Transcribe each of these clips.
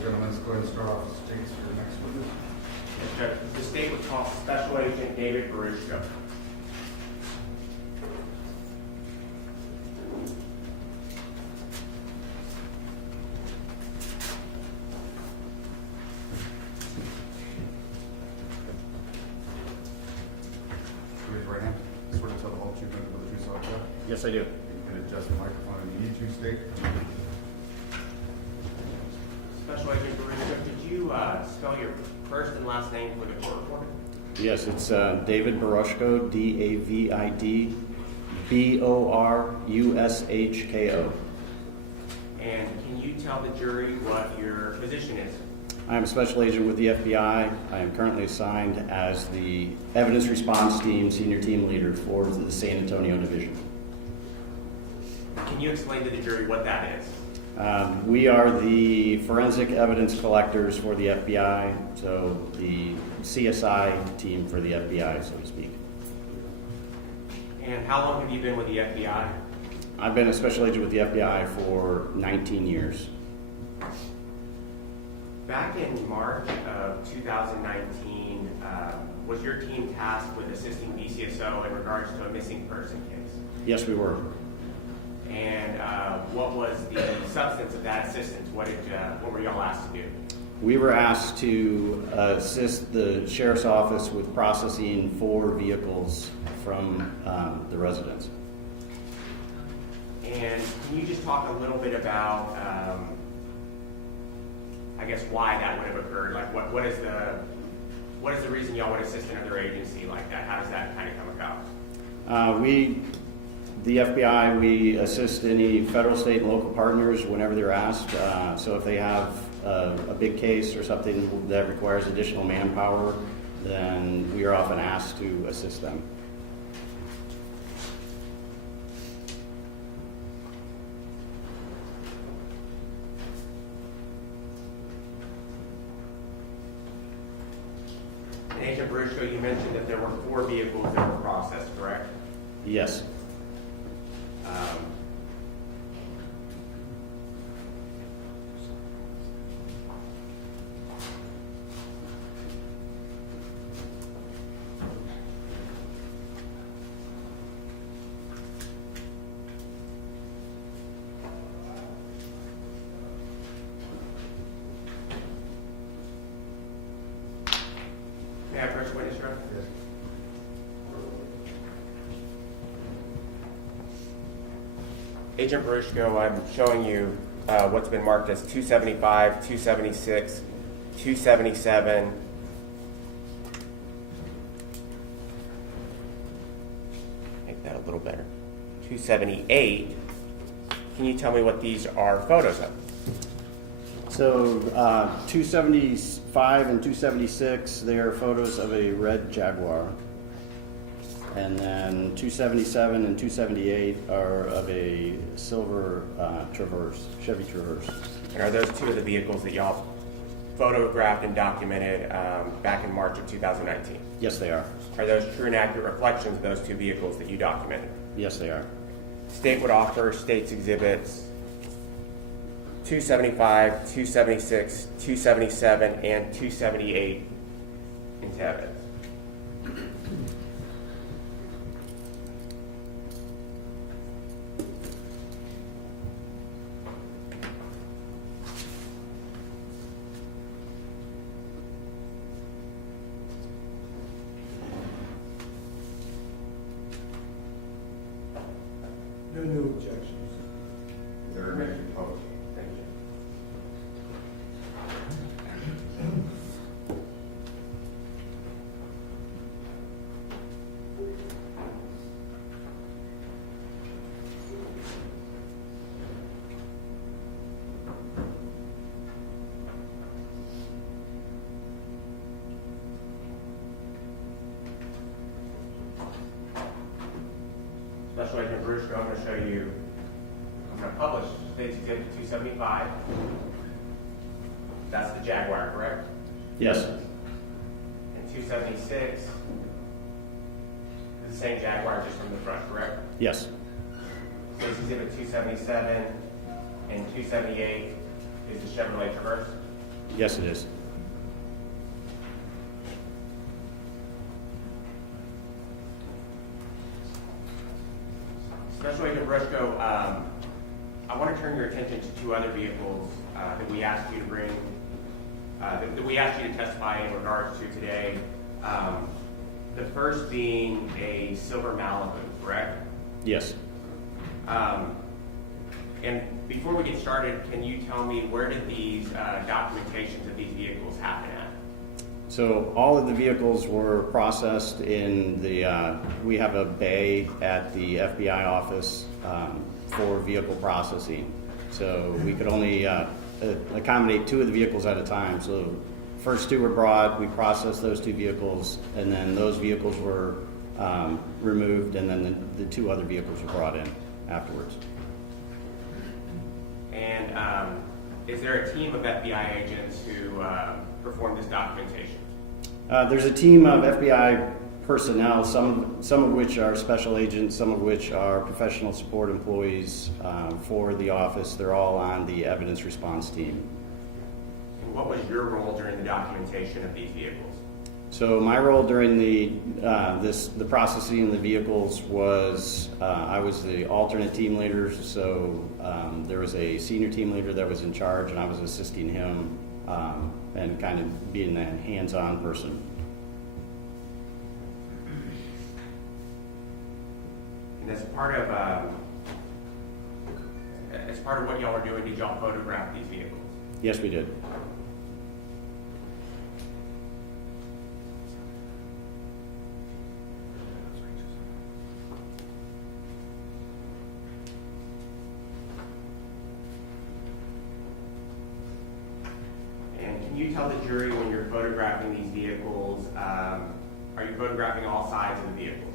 gentlemen, let's go ahead and start off with states for the next witness. Yes, Judge. The state would call Special Agent David Baruchko. Raise your right hand. Swear to tell the whole truth and nothing but the truth, so help you God. Yes, I do. You can adjust the microphone and you to state. Special Agent Baruchko, could you spell your first and last name for the court reporter? Yes, it's David Baruchko, D-A-V-I-D, B-O-R-U-S-H-K-O. And can you tell the jury what your position is? I am a special agent with the FBI. I am currently assigned as the evidence response team senior team leader for the San Antonio division. Can you explain to the jury what that is? We are the forensic evidence collectors for the FBI, so the CSI team for the FBI, so to speak. And how long have you been with the FBI? I've been a special agent with the FBI for 19 years. Back in March of 2019, was your team tasked with assisting DCSO in regards to a missing person case? Yes, we were. And what was the substance of that assistance? What were y'all asked to do? We were asked to assist the sheriff's office with processing 4 vehicles from the residents. And can you just talk a little bit about, I guess, why that would have occurred? Like, what is the reason y'all would assist another agency like that? How does that kind of come about? The FBI, we assist any federal, state, and local partners whenever they're asked. So if they have a big case or something that requires additional manpower, then we are often asked to assist them. And Agent Baruchko, you mentioned that there were 4 vehicles that were processed, correct? Yes. May I first witness, Your Honor? Yes. Agent Baruchko, I'm showing you what's been marked as 275, 276, 277. Make that a little better. 278. Can you tell me what these are photos of? So 275 and 276, they are photos of a red Jaguar. And then 277 and 278 are of a silver Traverse, Chevy Traverse. And are those 2 of the vehicles that y'all photographed and documented back in March of 2019? Yes, they are. Are those true and accurate reflections of those 2 vehicles that you documented? Yes, they are. State would offer state's exhibits 275, 276, 277, and 278 into evidence. No new objections. Is there a motion to publish? Thank you. Special Agent Baruchko, I'm going to show you, I'm going to publish State's Exhibit 275. That's the Jaguar, correct? Yes. And 276 is the same Jaguar, just from the front, correct? Yes. State's Exhibit 277 and 278 is the Chevrolet Traverse. Yes, it is. Special Agent Briscoe, I want to turn your attention to two other vehicles that we asked you to bring, that we asked you to testify in regards to today. The first being a silver Malibu, correct? Yes. And before we get started, can you tell me where did these documentations of these vehicles happen at? So all of the vehicles were processed in the, we have a bay at the FBI office for vehicle processing. So we could only accommodate 2 of the vehicles at a time. So first 2 were brought, we processed those 2 vehicles, and then those vehicles were removed, and then the 2 other vehicles were brought in afterwards. And is there a team of FBI agents who performed this documentation? There's a team of FBI personnel, some of which are special agents, some of which are professional support employees for the office. They're all on the evidence response team. And what was your role during the documentation of these vehicles? So my role during the processing of the vehicles was I was the alternate team leader. So there was a senior team leader that was in charge, and I was assisting him and kind of being that hands-on person. And as part of what y'all were doing, did y'all photograph these vehicles? Yes, we did. And can you tell the jury when you're photographing these vehicles, are you photographing all sides of the vehicles?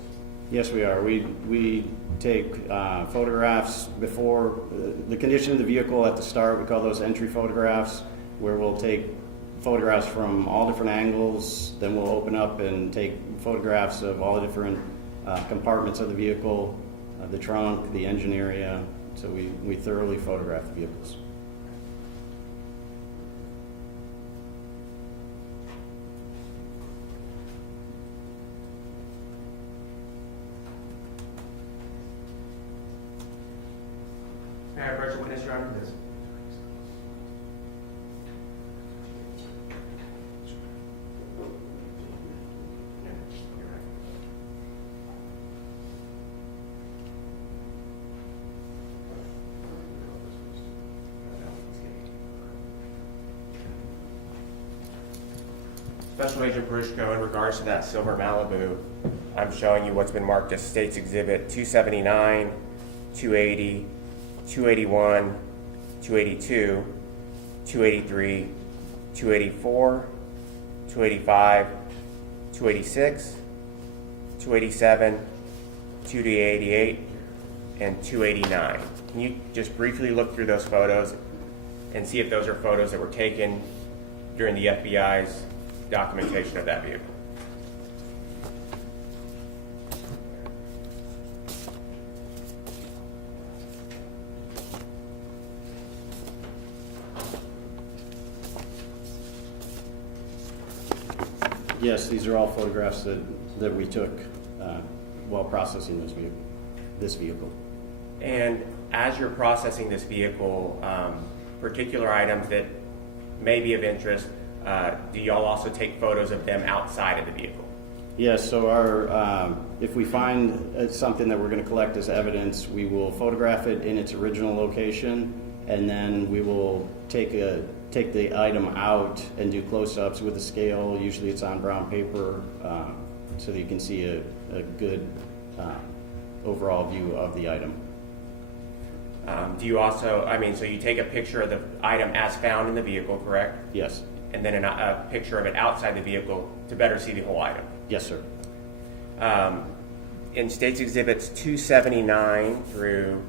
Yes, we are. We take photographs before the condition of the vehicle at the start. We call those entry photographs, where we'll take photographs from all different angles. Then we'll open up and take photographs of all the different compartments of the vehicle, the trunk, the engine area. So we thoroughly photograph the vehicles. May I approach the witness, Your Honor? Yes. Special Agent Briscoe, in regards to that silver Malibu, I'm showing you what's been marked as State's Exhibit 279, 280, 281, 282, 283, 284, 285, 286, 287, 288, and 289. Can you just briefly look through those photos and see if those are photos that were taken during the FBI's documentation of that vehicle? Yes, these are all photographs that we took while processing this vehicle. And as you're processing this vehicle, particular items that may be of interest, do y'all also take photos of them outside of the vehicle? Yes, so if we find something that we're going to collect as evidence, we will photograph it in its original location, and then we will take the item out and do close-ups with a scale. Usually it's on brown paper, so that you can see a good overall view of the item. Do you also, so you take a picture of the item as found in the vehicle, correct? Yes. And then a picture of it outside the vehicle to better see the whole item? Yes, sir. In State's Exhibits 279 through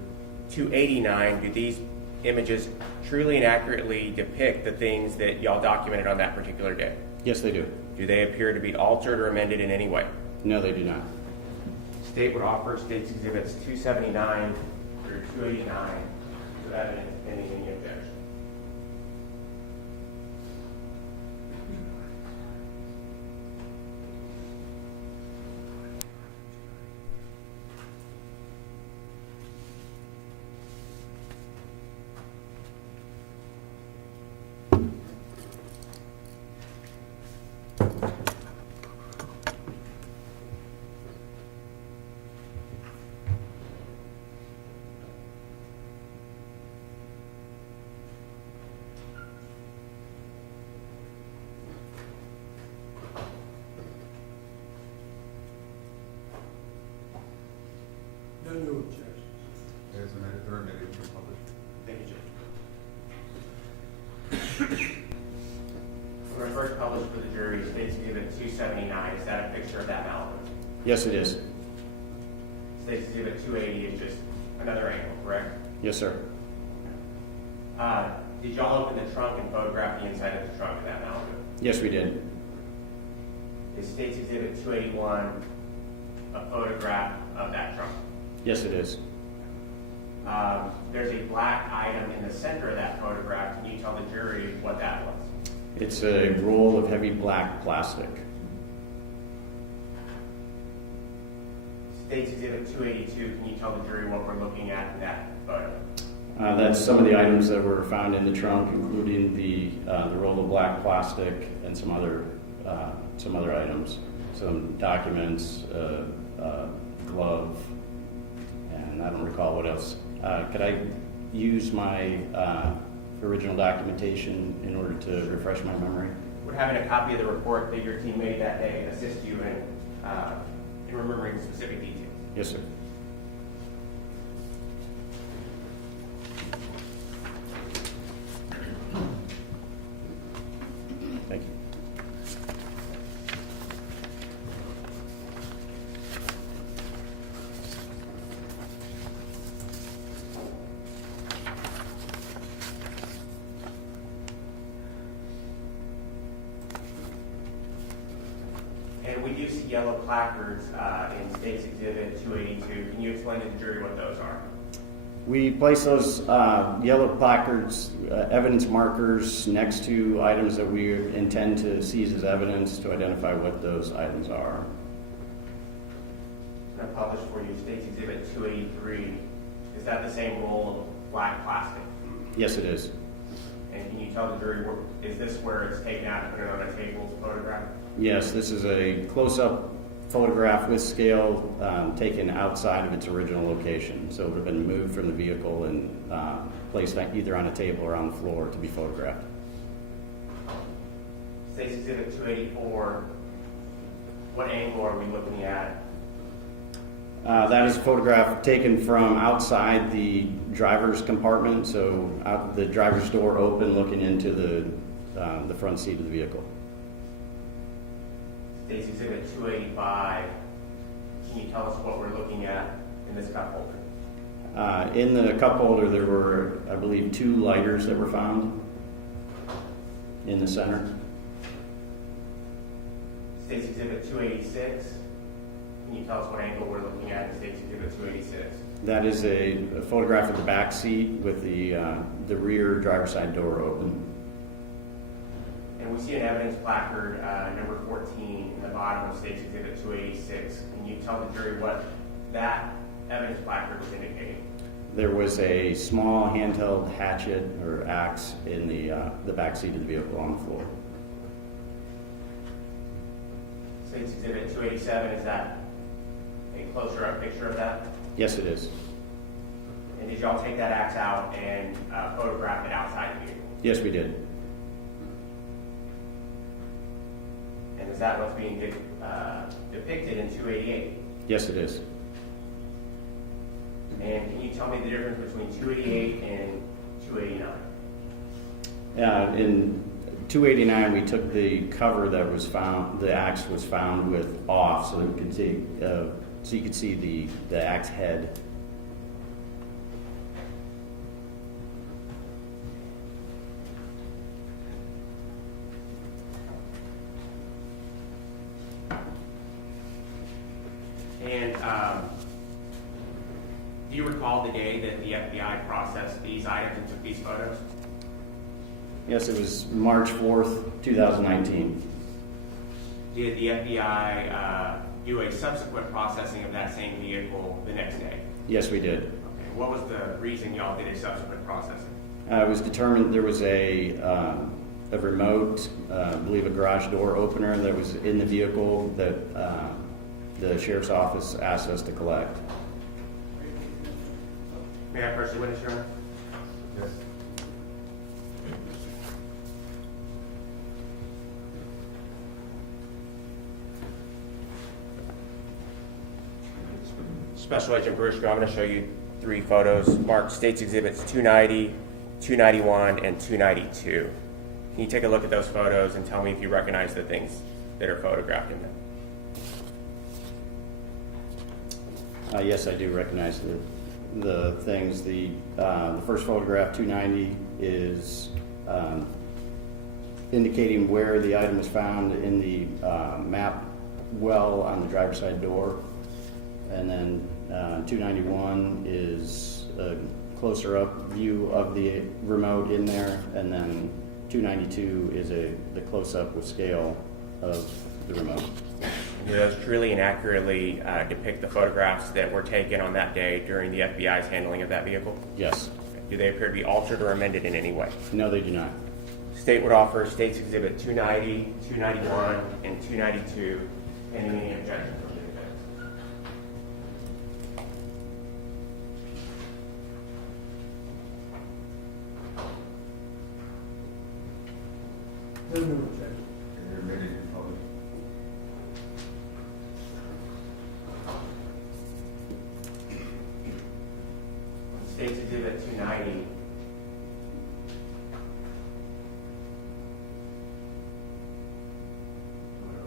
289, do these images truly and accurately depict the things that y'all documented on that particular day? Yes, they do. Do they appear to be altered or amended in any way? No, they do not. State would offer State's Exhibits 279 through 289 to evidence pending any objection. No new objections. There's an edit, they're admitted to publish. Thank you, Judge. When I first published for the jury, State's Exhibit 279, is that a picture of that Malibu? Yes, it is. State's Exhibit 280 is just another angle, correct? Yes, sir. Did y'all open the trunk and photograph the inside of the trunk of that Malibu? Yes, we did. Is State's Exhibit 281 a photograph of that trunk? Yes, it is. There's a black item in the center of that photograph. Can you tell the jury what that was? It's a roll of heavy black plastic. State's Exhibit 282, can you tell the jury what we're looking at in that photo? That's some of the items that were found in the trunk, including the roll of black plastic and some other items, some documents, glove, and I don't recall what else. Could I use my original documentation in order to refresh my memory? Would having a copy of the report that your team made that day assist you in remembering specific details? Yes, sir. Thank you. And we do see yellow placards in State's Exhibit 282. Can you explain to the jury what those are? We place those yellow placards, evidence markers, next to items that we intend to seize as evidence to identify what those items are. And I published for you State's Exhibit 283. Is that the same roll of black plastic? Yes, it is. And can you tell the jury, is this where it's taken out and put it on a table photograph? Yes, this is a close-up photograph with scale taken outside of its original location. So it would have been moved from the vehicle and placed either on a table or on the floor to be photographed. State's Exhibit 284, what angle are we looking at? That is a photograph taken from outside the driver's compartment, so out the driver's door open, looking into the front seat of the vehicle. State's Exhibit 285, can you tell us what we're looking at in this cup holder? In the cup holder, there were, I believe, 2 lighters that were found in the center. State's Exhibit 286, can you tell us what angle we're looking at in State's Exhibit 286? That is a photograph of the back seat with the rear driver's side door open. And we see an evidence placard, number 14, in the bottom of State's Exhibit 286. Can you tell the jury what that evidence placard was indicating? There was a small handheld hatchet or axe in the back seat of the vehicle on the floor. State's Exhibit 287, is that a closer up picture of that? Yes, it is. And did y'all take that axe out and photograph it outside the vehicle? Yes, we did. And is that what's being depicted in 288? Yes, it is. And can you tell me the difference between 288 and 289? In 289, we took the cover that was found, the axe was found with off, so that we could see, so you could see the axe head. And do you recall the day that the FBI processed these items and took these photos? Yes, it was March 4th, 2019. Did the FBI do a subsequent processing of that same vehicle the next day? Yes, we did. Okay. What was the reason y'all did a subsequent processing? It was determined there was a remote, I believe a garage door opener that was in the vehicle that the sheriff's office asked us to collect. May I approach the witness, Your Honor? Yes. Special Agent Brewster, I'm going to show you 3 photos marked States Exhibits 290, 291, and 292. Can you take a look at those photos and tell me if you recognize the things that are photographed in them? Yes, I do recognize the things. The first photograph, 290, is indicating where the item was found in the map well on the driver's side door. And then 291 is a closer up view of the remote in there. And then 292 is the close up with scale of the remote. Do those truly and accurately depict the photographs that were taken on that day during the FBI's handling of that vehicle? Yes. Do they appear to be altered or amended in any way? No, they do not. State would offer States Exhibit 290, 291, and 292. Any objections from the defense? You're ready to public. States Exhibit 290.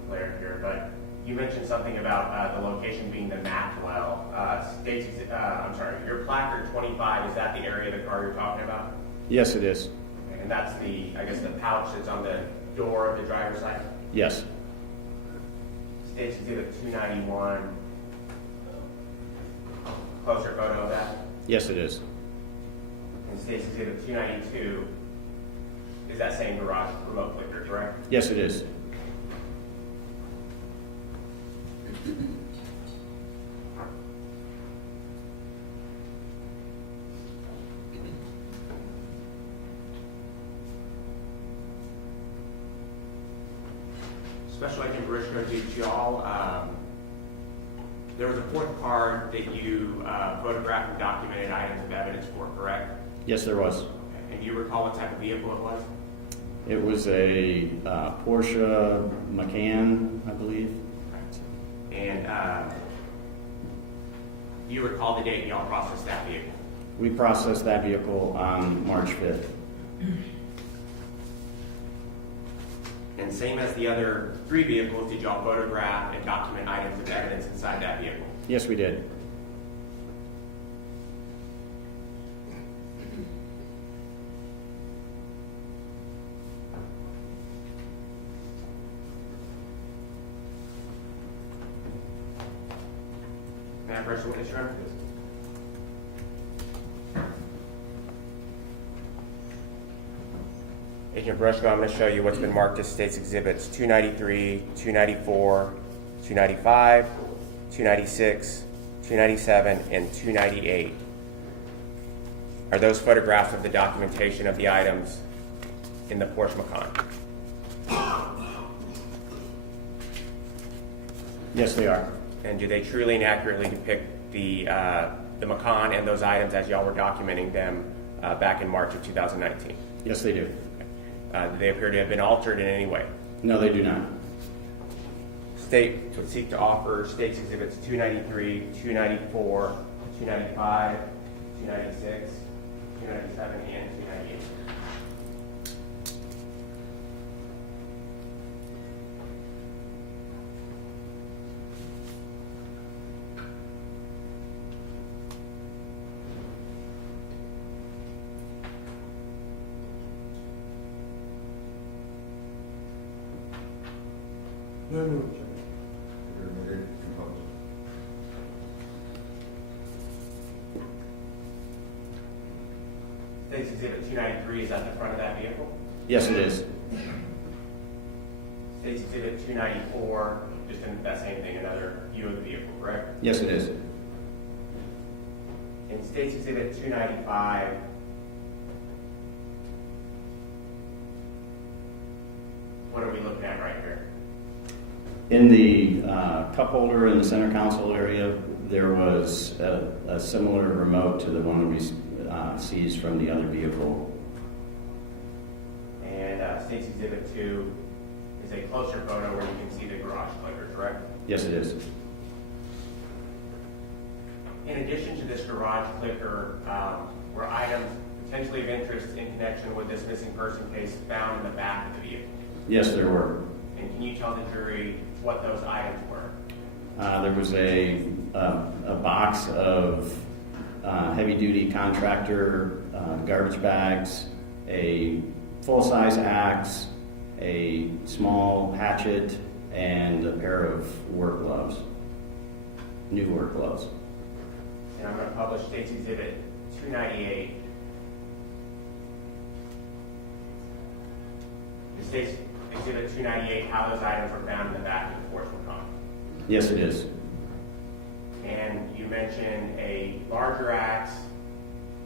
Flare here, but you mentioned something about the location being the map well. I'm sorry, your placard 25, is that the area of the car you're talking about? Yes, it is. Okay, and that's the, I guess, the pouch that's on the door of the driver's side? Yes. States Exhibit 291. Closer photo of that? Yes, it is. And States Exhibit 292 is that same garage remote clicker, correct? Yes, it is. Special Agent Barishko, did y'all, there was a 4th car that you photographed and documented items of evidence for, correct? Yes, there was. Okay. And you recall what type of vehicle it was? It was a Porsche Macan, I believe. And do you recall the date y'all processed that vehicle? We processed that vehicle on March 5th. And same as the other 3 vehicles, did y'all photograph and document items of evidence inside that vehicle? Yes, we did. May I press the witness, Your Honor? Agent Barishko, I'm going to show you what's been marked as States Exhibits 293, 294, 295, 296, 297, and 298. Are those photographs of the documentation of the items in the Porsche Macan? Yes, they are. And do they truly and accurately depict the Macan and those items as y'all were documenting them back in March of 2019? Yes, they do. Do they appear to have been altered in any way? No, they do not. State would seek to offer States Exhibits 293, 294, 295, 296, 297, and 298. You're ready to public. States Exhibit 293 is at the front of that vehicle. Yes, it is. States Exhibit 294, just in that same thing, another view of the vehicle, correct? Yes, it is. In States Exhibit 295, what are we looking at right here? In the cup holder in the center console area, there was a similar remote to the one we seized from the other vehicle. And States Exhibit 2 is a closer photo where you can see the garage clicker, correct? Yes, it is. in addition to this garage clicker, were items potentially of interest in connection with this missing person case found in the back of the vehicle? Yes, there were. And can you tell the jury what those items were? There was a box of heavy-duty contractor garbage bags, a full-size axe, a small hatchet, and a pair of work gloves, new work gloves. And I'm going to publish State's Exhibit 298. The State's Exhibit 298, how those items were found in the back of the Ford Macon. Yes, it is. And you mentioned a larger axe,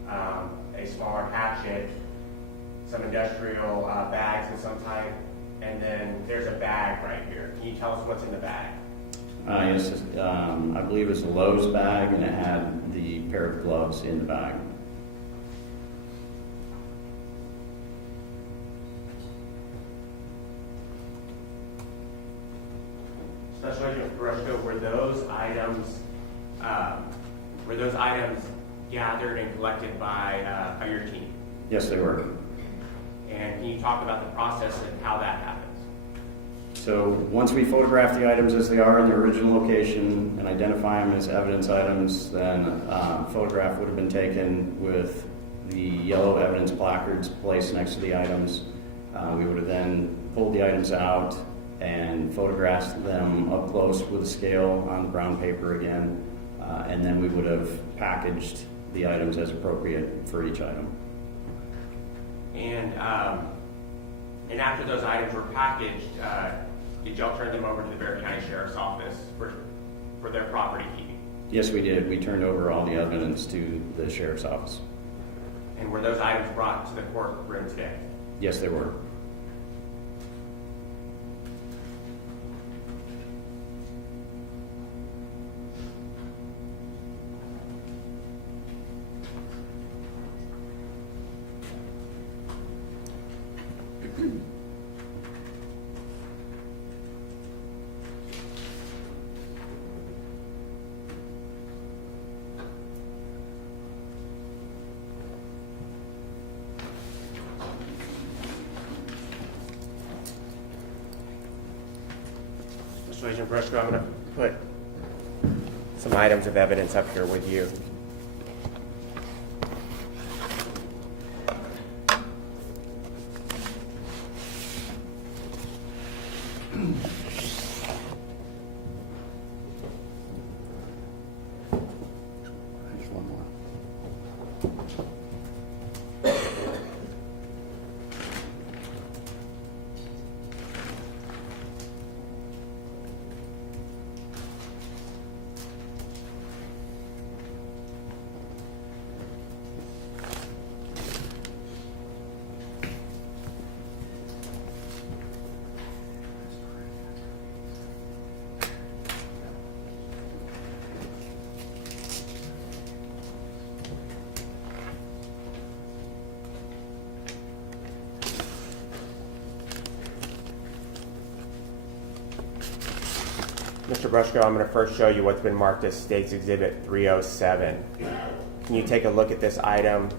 a smaller hatchet, some industrial bags of some type, and then there's a bag right here. Can you tell us what's in the bag? Yes, I believe it was a Lowe's bag, and it had the pair of gloves in the bag. Special Agent Grushko, were those items gathered and collected by your team? Yes, they were. And can you talk about the process and how that happens? So once we photograph the items as they are in the original location and identify them as evidence items, then a photograph would have been taken with the yellow evidence placards placed next to the items. We would have then pulled the items out and photographed them up close with a scale on the brown paper again, and then we would have packaged the items as appropriate for each item. And after those items were packaged, did y'all turn them over to the Bexar County Sheriff's Office for their property keeping? Yes, we did. We turned over all the evidence to the Sheriff's Office. And were those items brought to the courtroom today? Yes, they were. Mr. Agent Grushko, I'm going to put some items of evidence up here with you. There's one more. Mr. Grushko, I'm going to first show you what's been marked as State's Exhibit 307. Can you take a look at this item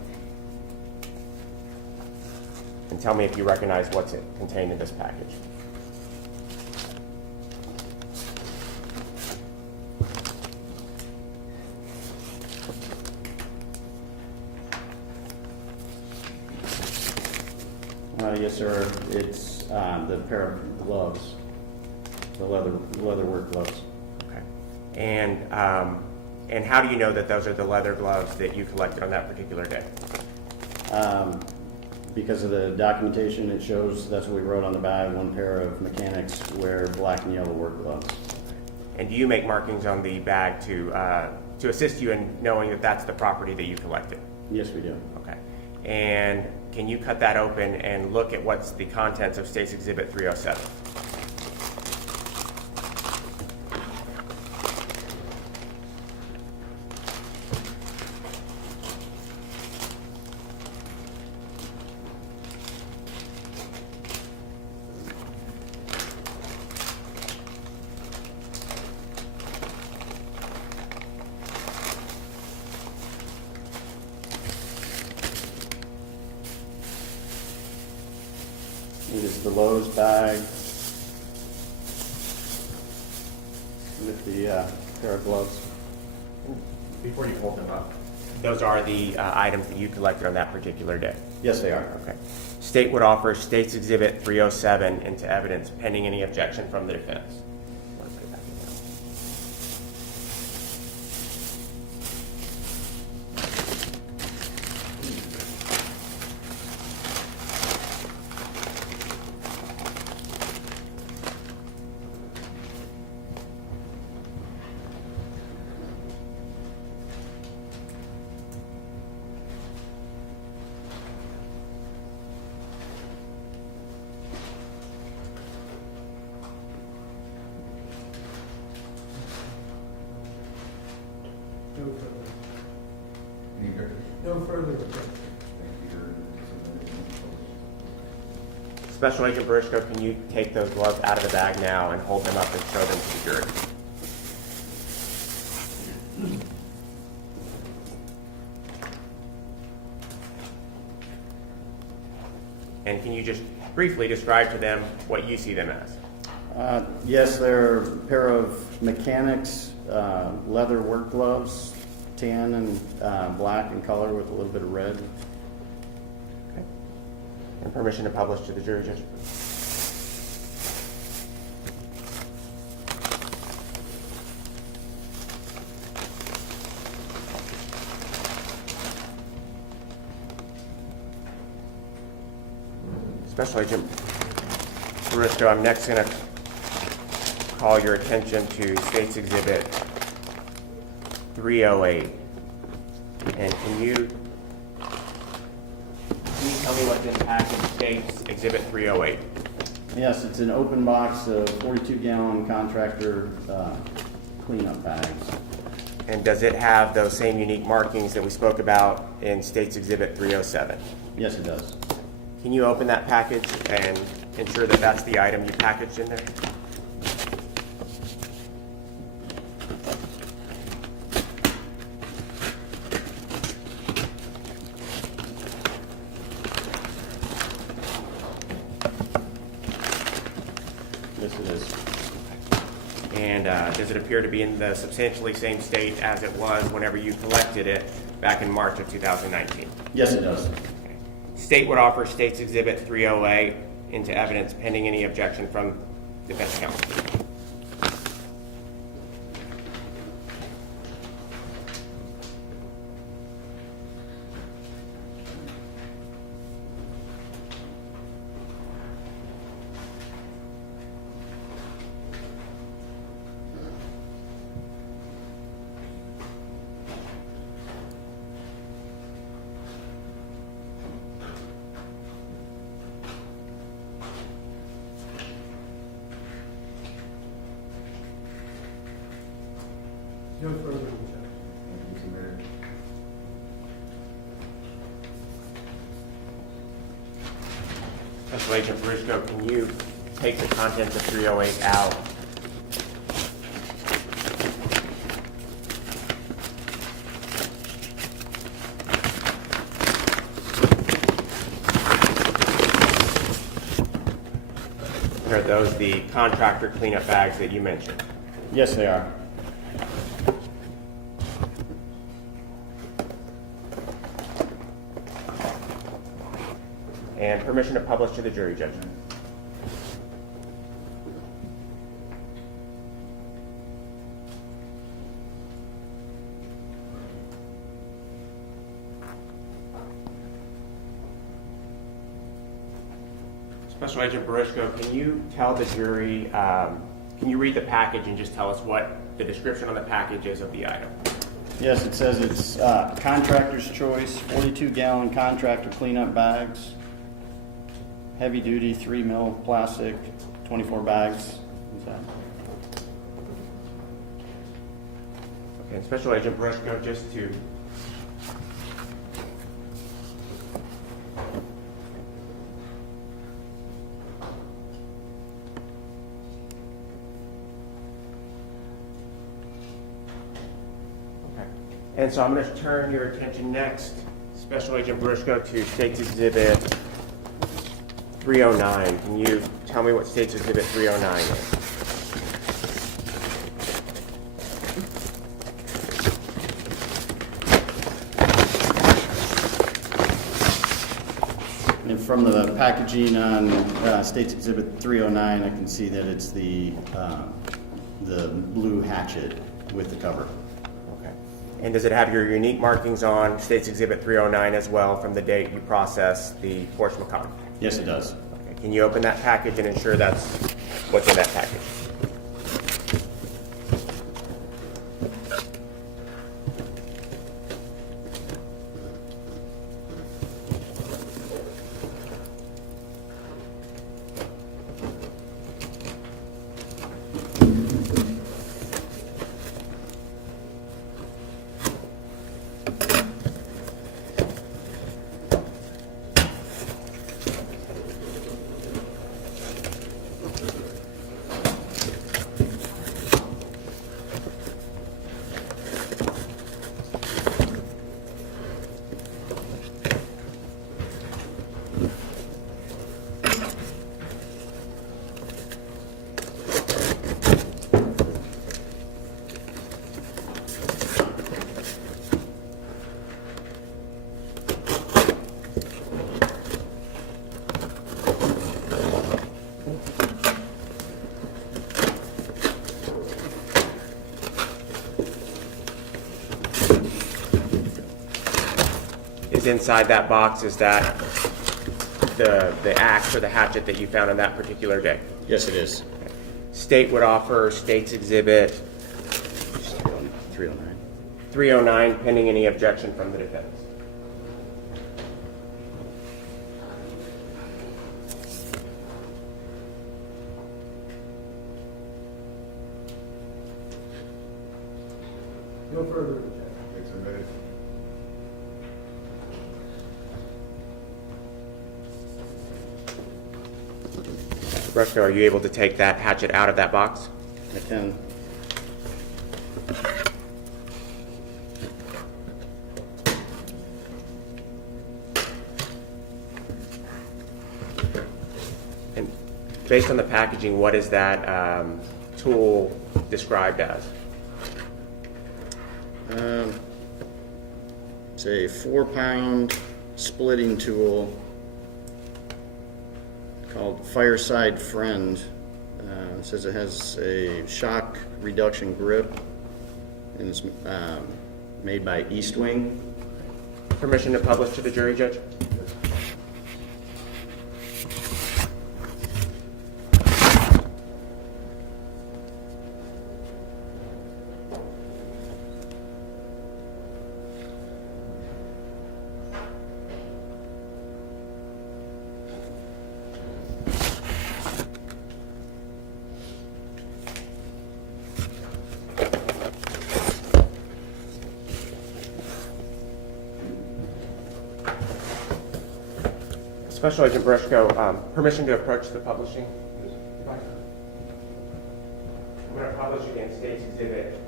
and tell me if you recognize what's contained in this package? Yes, sir. It's the pair of gloves, the leather work gloves. Okay. And how do you know that those are the leather gloves that you collected on that particular day? Because of the documentation, it shows that's what we wrote on the bag. One pair of mechanics wear black and yellow work gloves. And do you make markings on the bag to assist you in knowing that that's the property that you collected? Yes, we do. Okay. And can you cut that open and look at what's the contents of State's Exhibit 307? the Lowe's bag with the pair of gloves. Before you hold them up, those are the items that you collected on that particular day. Yes, they are. Okay. State would offer State's Exhibit 307 into evidence pending any objection from the defense. No further. Any objections? No further objection. Thank you. Special Agent Barishko, can you take those gloves out of the bag now and hold them up and show them to the jury? And can you just briefly describe to them what you see them as? Yes, they're a pair of mechanics leather work gloves, tan and black in color with a little bit of red. Okay. And permission to publish to the jury, Judge? Special Agent Barishko, I'm next going to call your attention to State's Exhibit 308. And can you tell me what's in the package, State's Exhibit 308? Yes, it's an open box of 42-gallon contractor cleanup bags. And does it have those same unique markings that we spoke about in State's Exhibit 307? Yes, it does. Can you open that package and ensure that that's the item you packaged in there? Yes, it is. And does it appear to be in the substantially same state as it was whenever you collected it back in March of 2019? Yes, it does. State would offer State's Exhibit 308 into evidence pending any objection from defense counsel. No further objection. Thank you, submitted. Special Agent Barishko, can you take the contents of 308 out? Are those the contractor cleanup bags that you mentioned? Yes, they are. And permission to publish to the jury, Judge. Special Agent Barishko, can you tell the jury, can you read the package and just tell us what the description on the package is of the item? Yes, it says it's contractor's choice, 42-gallon contractor cleanup bags, heavy duty 3 mil plastic, 24 bags inside. Okay, and Special Agent Barishko, just to And so I'm going to turn your attention next, Special Agent Barishko, to State's Exhibit 309. Can you tell me what State's Exhibit 309 is? And from the packaging on State's Exhibit 309, I can see that it's the blue hatchet with the cover. Okay. And does it have your unique markings on State's Exhibit 309 as well from the date you processed the Porsche Macan? Yes, it does. Okay. Can you open that package and ensure that's what's in that package? Inside that box, is that the axe or the hatchet that you found on that particular day? Yes, it is. State would offer State's Exhibit 309. 309 pending any objection from the defense. No further objection. It's admitted. Bresco, are you able to take that hatchet out of that box? I can. And based on the packaging, what is that tool described as? It's a 4-pound splitting tool called Fireside Friend. It says it has a shock reduction grip, and it's made by Eastwing. Permission to publish to the jury, Judge? Special Agent Bresco, permission to approach the publishing? I'm going to publish against State's Exhibit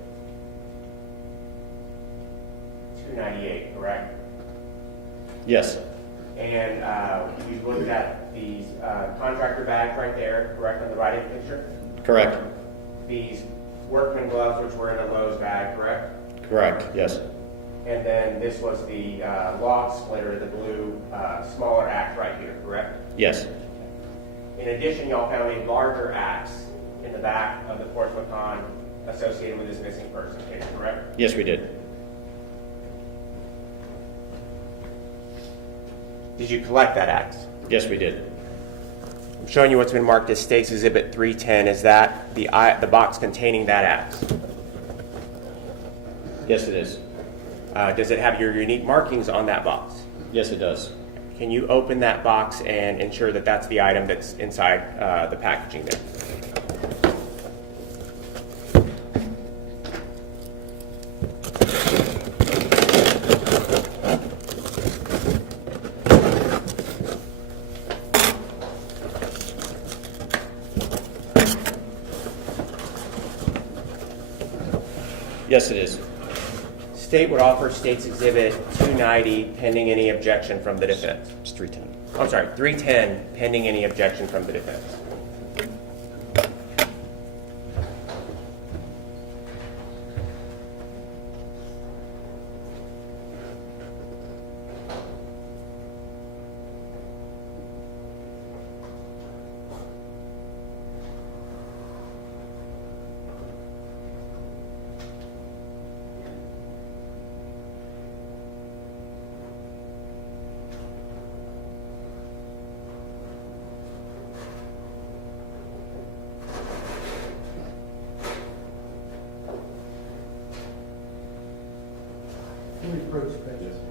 298, correct? Yes, And you looked at these contractor bags right there, correct, on the right of the picture? correct. These workman gloves, which were in a Lowe's bag, correct? Correct, yes. And then this was the log splitter, the blue smaller axe right here, correct? Yes, In addition, y'all found a larger axe in the back of the Porsche Macan associated with this missing person case, correct? yes, we did. Did you collect that axe? Yes, we did. I'm showing you what's been marked as State's Exhibit 310. Is that the box containing that axe? Yes, it is. Does it have your unique markings on that box? Yes, it does. Can you open that box and ensure that that's the item that's inside the packaging there? Yes, it is. state would offer State's Exhibit 290 pending any objection from the defense. It's 310. I'm sorry, 310 pending any objection from the defense. Any further discussion?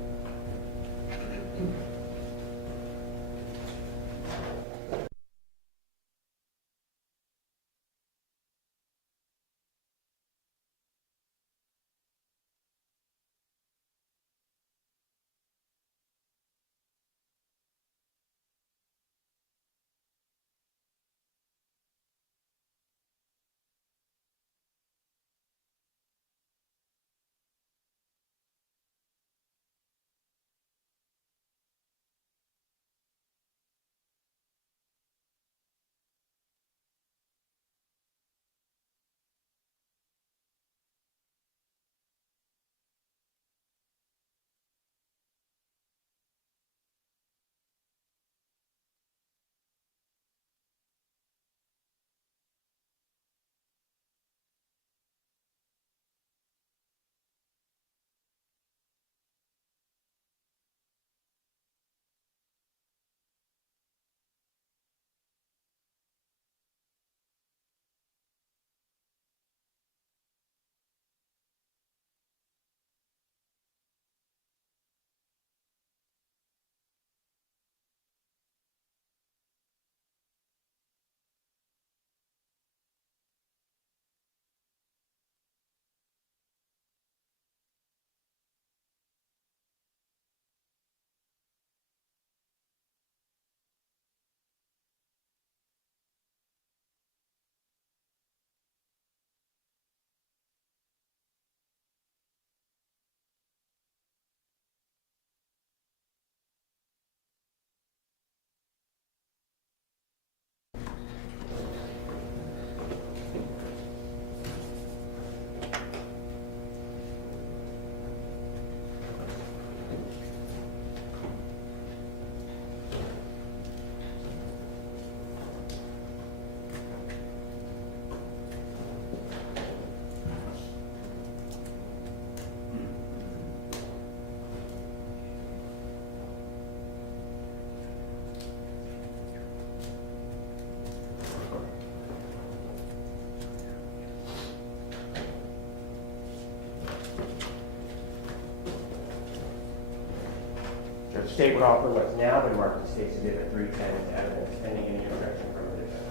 The state would offer what's now been marked as State's Exhibit 310 as evidence pending any objection from the defense.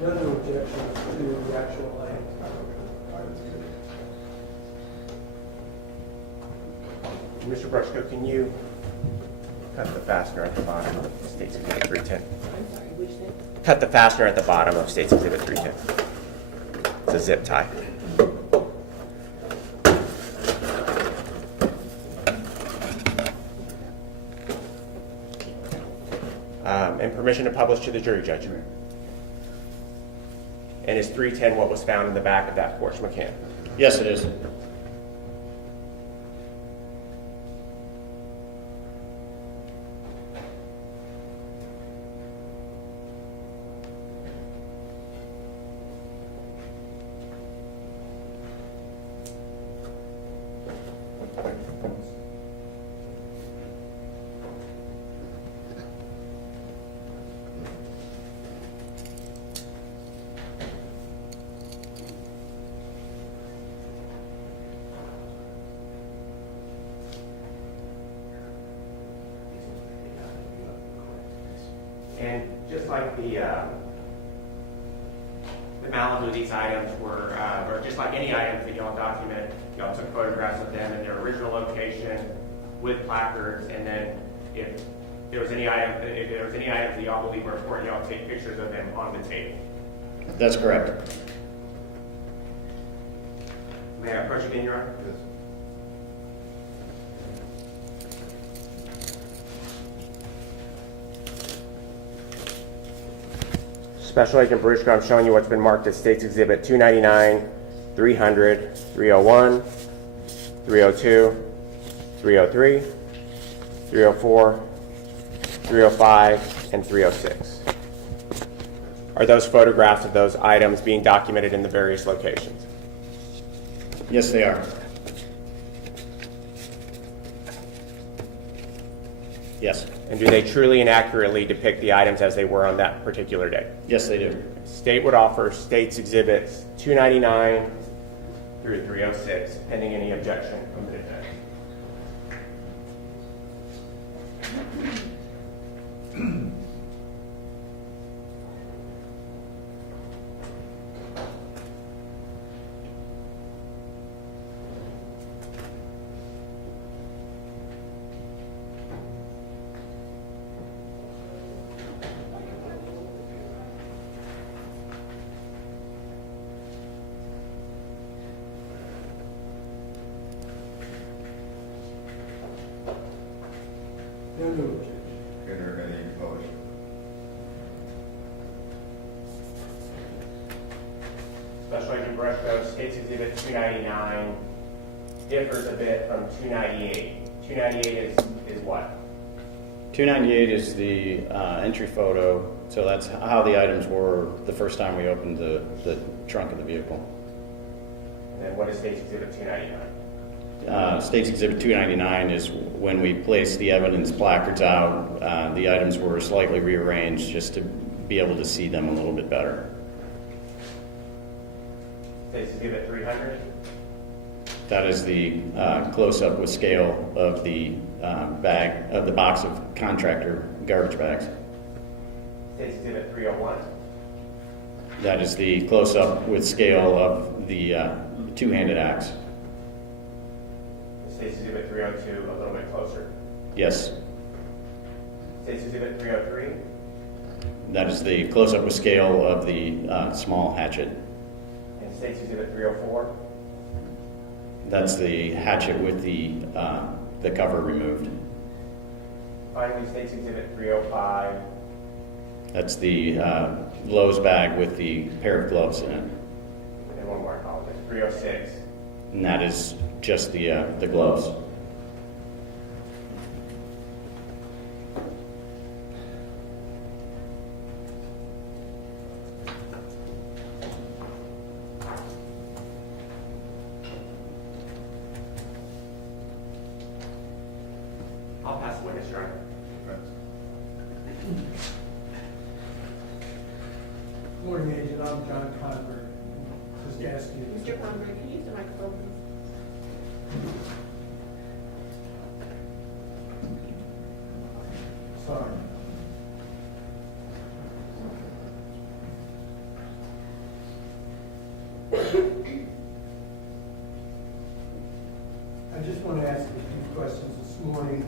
None of objections to the actual item. Mr. Brushko, can you cut the fastener at the bottom of State's Exhibit 310? I'm sorry, which thing? Cut the fastener at the bottom of State's Exhibit 310. It's a zip tie. And permission to publish to the jury, Judge. And is 310 what was found in the back of that Porsche Macan? Yes, it is. And just like the Malibu, these items were, or just like any items that y'all document, y'all took photographs of them in their original location with placards, and then if there was any items that y'all believe were important, y'all take pictures of them on the tape. That's correct. May I approach again, Your Honor? Yes. Special Agent Baruchka, I'm showing you what's been marked as State's Exhibit 299, 300, 301, 302, 303, 304, 305, and 306. Are those photographs of those items being documented in the various locations? Yes, they are. Yes. And do they truly and accurately depict the items as they were on that particular day? Yes, they do. State would offer State's Exhibits 299 through 306, pending any objection from the defense. No new objection. Consider any opposed? Special Agent Baruchka, State's Exhibit 299 differs a bit from 298. 298 is what? 298 is the entry photo, so that's how the items were the first time we opened the trunk of the vehicle. And then what is State's Exhibit 299? State's Exhibit 299 is when we placed the evidence placards out, the items were slightly rearranged just to be able to see them a little bit better. State's Exhibit 300? That is the close-up with scale of the bag, of the box of contractor garbage bags. State's Exhibit 301? That is the close-up with scale of the two-handed axe. State's Exhibit 302, a little bit closer. Yes. State's Exhibit 303? That is the close-up with scale of the small hatchet. And State's Exhibit 304? That's the hatchet with the cover removed. Finally, State's Exhibit 305? That's the Lowe's bag with the pair of gloves in it. And one more, I apologize. 306? And that is just the gloves. I'll pass the witness, Your Honor. Good morning, Agent. I'm John Conver. Just ask you. Mr. Conrad, can you use the microphone, please? Sorry. I just want to ask you a few questions this morning.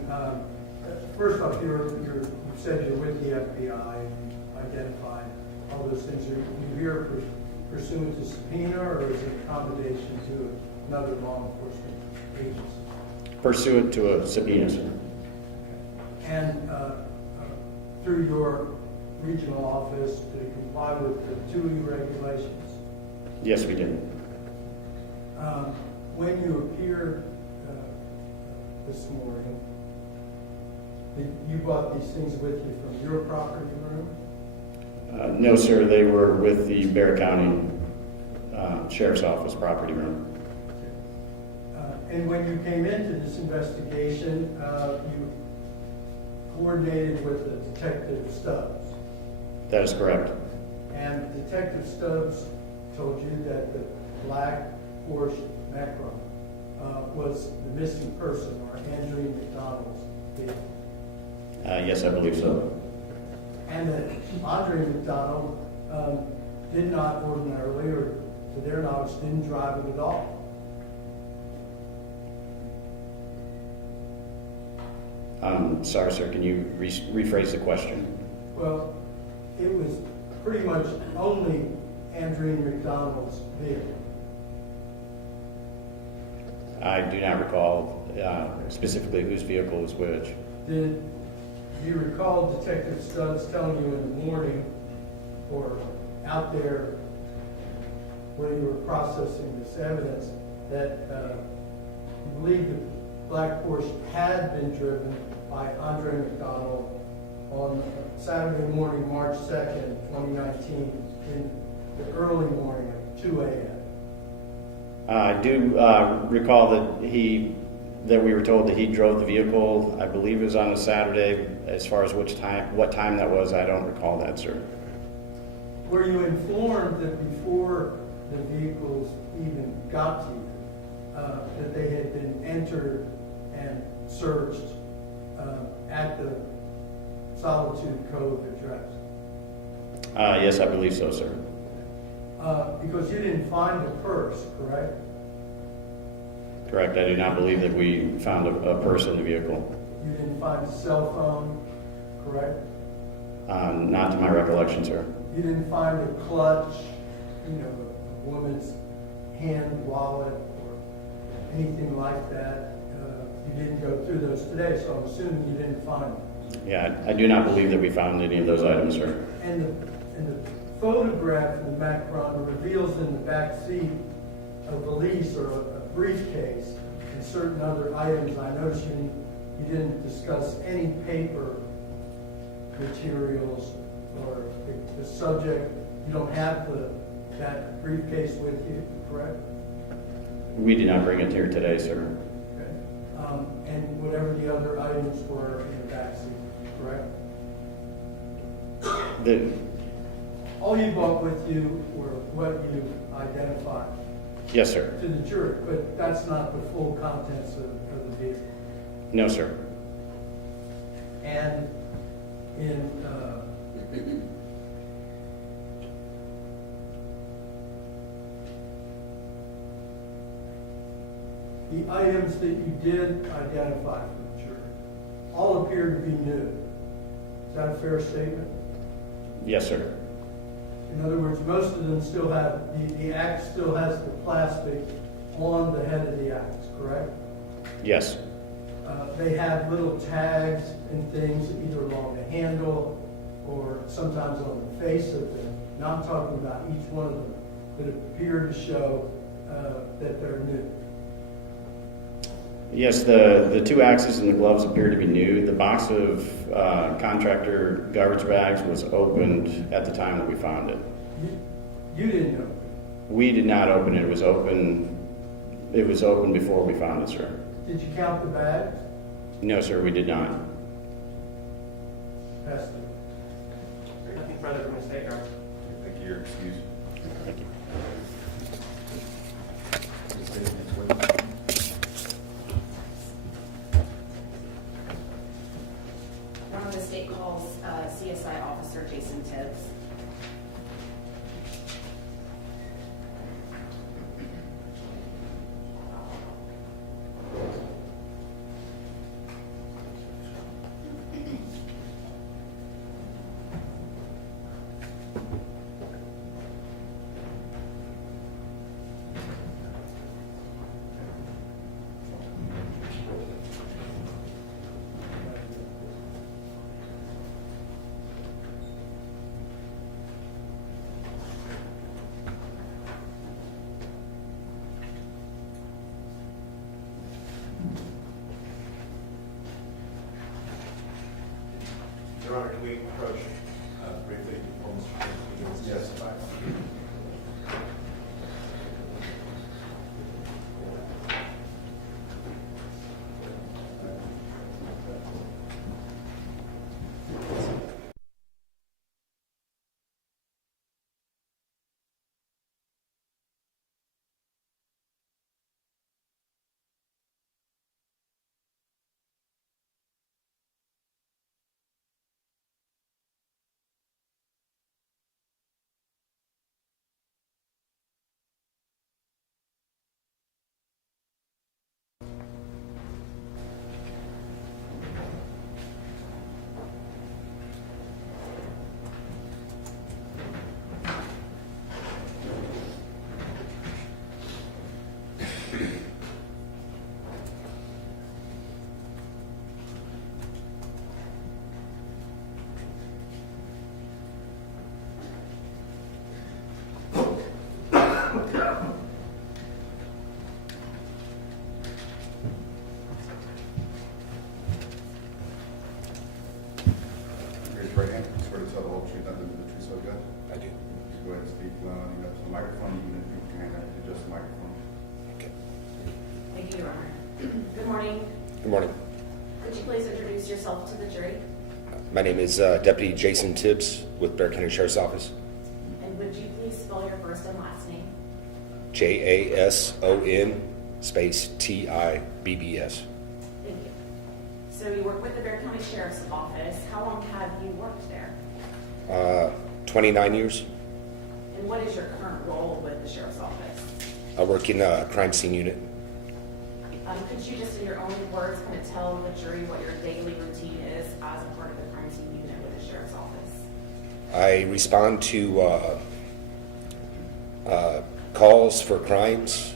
First off, you said you're with the FBI, identified all those things. Are you here pursuant to subpoena, or is it accommodation to another law enforcement agency? Pursuant to a subpoena, sir. And through your regional office to comply with the 2E regulations. Yes, we did. When you appeared this morning, you brought these things with you from your property room? No, sir, they were with the Bear County Sheriff's Office property room. And when you came into this investigation, you coordinated with the Detective Stubbs. That is correct. And Detective Stubbs told you that the black Porsche Macron was the missing person, or Andrew McDonald's vehicle. Yes, I believe so. And that Andre McDonald did not ordinarily, or to their knowledge, didn't drive it at all. Sorry, sir, can you rephrase the question? Well, it was pretty much only Andrew McDonald's vehicle. I do not recall specifically whose vehicle was which. Do you recall Detective Stubbs telling you in the morning or out there when you were processing this evidence that you believe the black Porsche had been driven by Andre McDonald on Saturday morning, March 2nd, 2019, in the early morning at 2 a.m.? I do recall that we were told that he drove the vehicle. I believe it was on a Saturday. As far as what time that was, I don't recall that, sir. Were you informed that before the vehicles even got to you, that they had been entered and searched at the Solitude Cove address? Yes, I believe so, sir. Because you didn't find the purse, correct? Correct. I do not believe that we found a purse in the vehicle. You didn't find a cell phone, correct? Not to my recollection, sir. You didn't find a clutch, a woman's hand wallet or anything like that. You didn't go through those today, so I'm assuming you didn't find them. Yeah, I do not believe that we found any of those items, sir. And the photograph in the background reveals in the back seat a valise or a briefcase and certain other items. I noticed you didn't discuss any paper materials or the subject. You don't have that briefcase with you, correct? We did not bring it here today, sir. Okay. And whatever the other items were in the back seat, correct? All you brought with you were what you identified Yes, sir. to the jury, but that's not the full contents of the vehicle. No, sir. And in the items that you did identify for the jury all appear to be new. Is that a fair statement? Yes, sir. In other words, most of them still have, the axe still has the plastic on the head of the axe, correct? Yes. They have little tags and things either along the handle or sometimes on the face of them. Now I'm talking about each one of them that appear to show that they're new. Yes, the two axes and the gloves appear to be new. The box of contractor garbage bags was opened at the time that we found it. You didn't know. We did not open it. It was open. It was open before we found it, sir. Did you count the bags? No, sir, we did not. Pass it. Nothing further from the state yard. Thank you, your excuse. Thank you. One of the state calls CSI officer Jason Tibbs. I do. Just go ahead and speak, you got the microphone, even if you can't adjust the microphone. Okay. Thank you, Your Honor. Good morning. Good morning. Could you please introduce yourself to the jury? My name is Deputy Jason Tibbs with Bexar County Sheriff's Office. And would you please spell your first and last name? Jason space Tibbs. Thank you. So you work with the Bexar County Sheriff's Office. How long have you worked there? 29 years. And what is your current role with the Sheriff's Office? I work in a crime scene unit. Could you just in your own words kind of tell the jury what your daily routine is as a part of the crime scene unit with the Sheriff's Office? I respond to calls for crimes.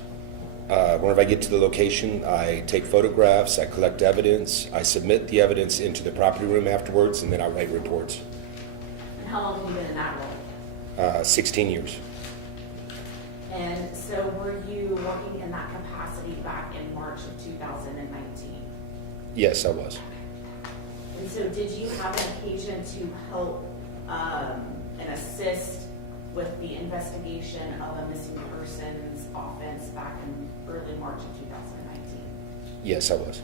Whenever I get to the location, I take photographs, I collect evidence, I submit the evidence into the property room afterwards, and then I write reports. And how long have you been in that role? 16 years. And so were you working in that capacity back in March of 2019? Yes, I was. And so did you have an occasion to help and assist with the investigation of a missing persons offense back in early March of 2019? Yes, I was.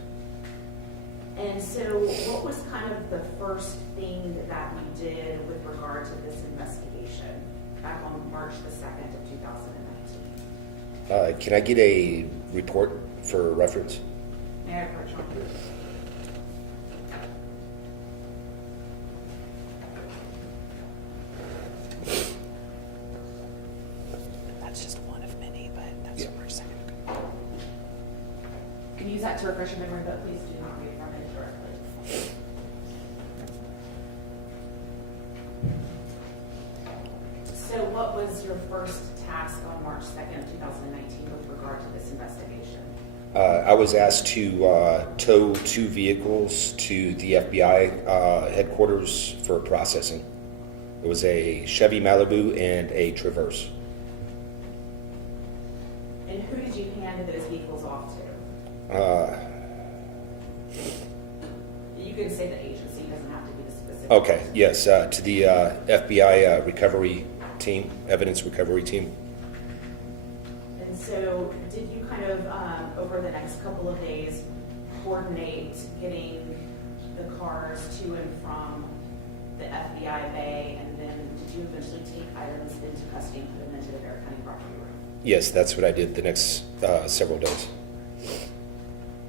And so what was kind of the first thing that you did with regard to this investigation back on March the 2nd of 2019? Can I get a report for reference? May I approach on you? That's just one of many, but that's Yeah. March 2nd. You can use that to refresh your memory, but please do not read from it directly. So what was your first task on March 2nd, 2019 with regard to this investigation? I was asked to tow 2 vehicles to the FBI headquarters for processing. It was a Chevy Malibu and a Traverse. And who did you hand those vehicles off to? You can say the agency, it doesn't have to be the specific. Okay, yes, to the FBI recovery team, evidence recovery team. And so did you kind of, over the next couple of days, coordinate getting the cars to and from the FBI bay, and then did you eventually take items into custody and put them into the Bexar County property room? Yes, that's what I did the next several days.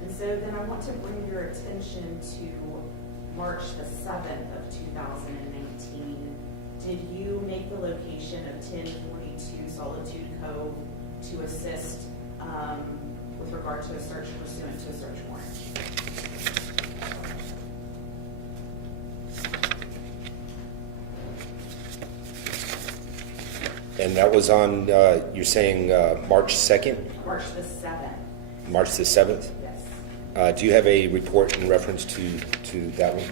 And so then I want to bring your attention to March the 7th of 2019. Did you make the location of 1042 Solitude Cove to assist with regard to a search pursuant to a search warrant? And that was on, you're saying March 2nd, March the 7th, March the 7th? yes. Do you have a report in reference to that one?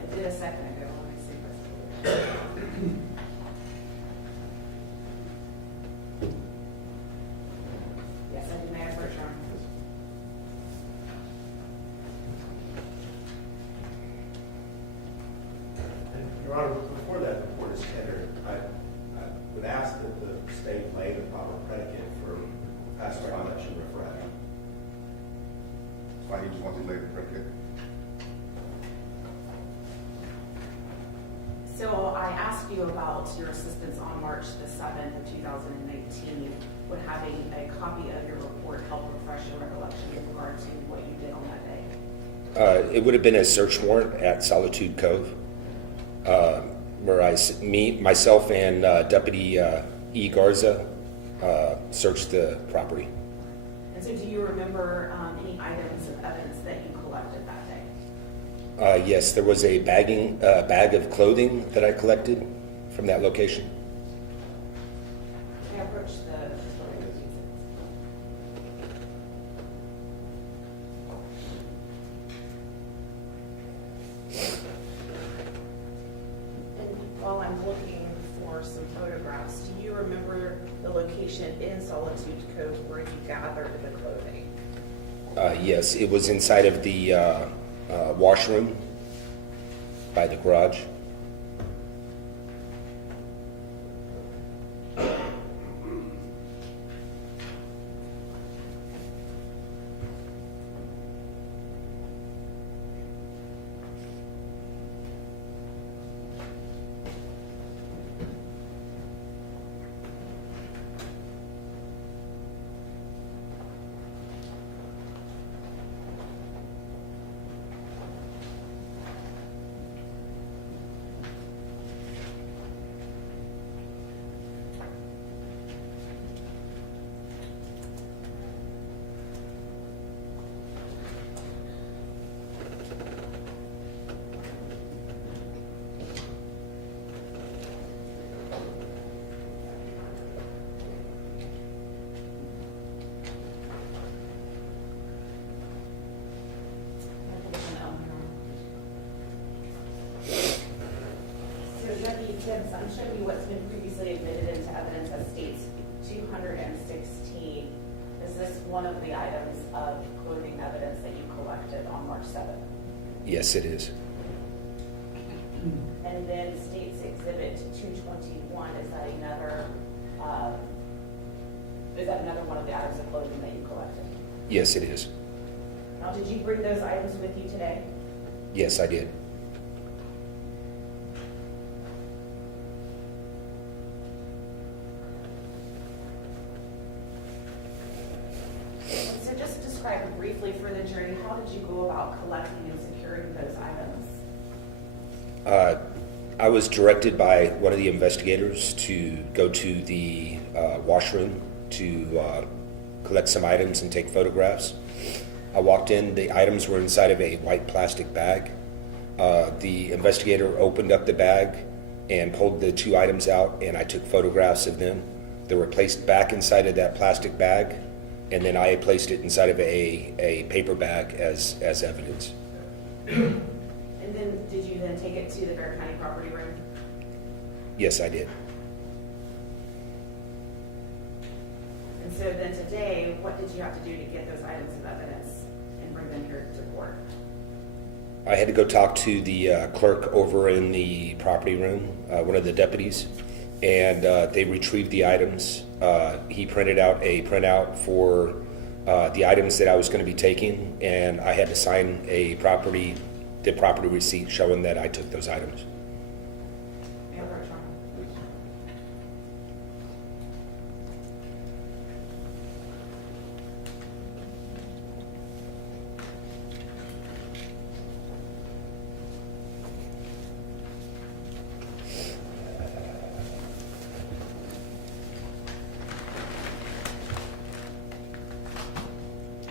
I did a second ago, let me see if I still. Yes, I did, may I approach, Your Honor? Your Honor, before that report is tendered, I would ask that the state lay the proper predicate for past election referendum. That's why he just wanted to lay the predicate. So I asked you about your assistance on March the 7th of 2019. Would having a copy of your report help refresh your recollection with regard to what you did on that day? It would have been a search warrant at Solitude Cove, where myself and Deputy E. Garza searched the property. And so do you remember any items of evidence that you collected that day? Yes, there was a bag of clothing that I collected from that location. May I approach the custodian? And while I'm looking for some photographs, do you remember the location in Solitude Cove where you gathered the clothing? Yes, it was inside of the washroom by the garage. So Deputy Tibbs, I'm showing you what's been previously admitted into evidence as states 216. Is this one of the items of clothing evidence that you collected on March 7th? Yes, it is. And then states exhibit 221, is that another one of the items of clothing that you collected? Yes, it is. Now, did you bring those items with you today? Yes, I did. So just describe briefly for the jury, how did you go about collecting and securing those items? I was directed by one of the investigators to go to the washroom to collect some items and take photographs. I walked in, the items were inside of a white plastic bag. The investigator opened up the bag and pulled the two items out, and I took photographs of them. They were placed back inside of that plastic bag, and then I placed it inside of a paper bag as evidence. And then, did you then take it to the Bear County property room? Yes, I did. And so then today, what did you have to do to get those items of evidence and bring them here to court? I had to go talk to the clerk over in the property room, one of the deputies, and they retrieved the items. He printed out a printout for the items that I was going to be taking, and I had to sign the property receipt showing that I took those items. Mayor Bertrand.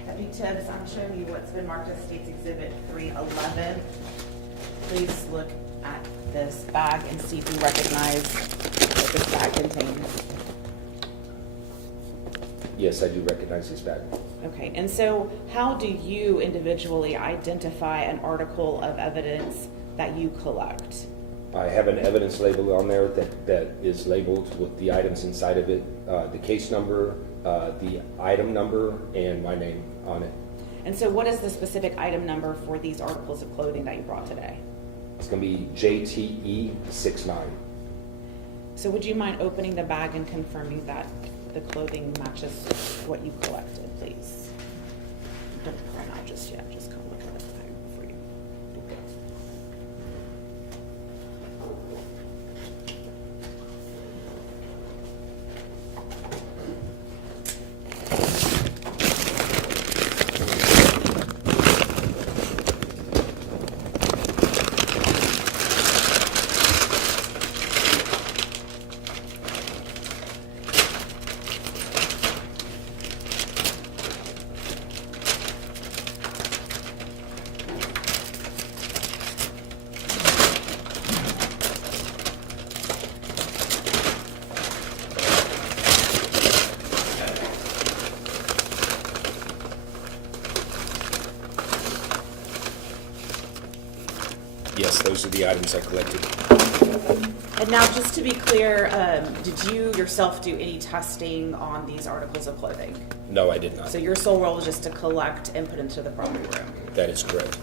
Deputy Tibbs, I'm showing you what's been marked as State's Exhibit 311. Please look at this bag and see if you recognize what this bag contains. Yes, I do recognize this bag. Okay, and so how do you individually identify an article of evidence that you collect? I have an evidence label on there that is labeled with the items inside of it, the case number, the item number, and my name on it. And so what is the specific item number for these articles of clothing that you brought today? It's going to be JTE 69. So would you mind opening the bag and confirming that the clothing matches what you collected, please? Don't print out just yet, just come look at the bag for you. Yes, those are the items I collected. And now, just to be clear, did you yourself do any testing on these articles of clothing? No, I did not. So your sole role is just to collect and put into the property room? That is correct.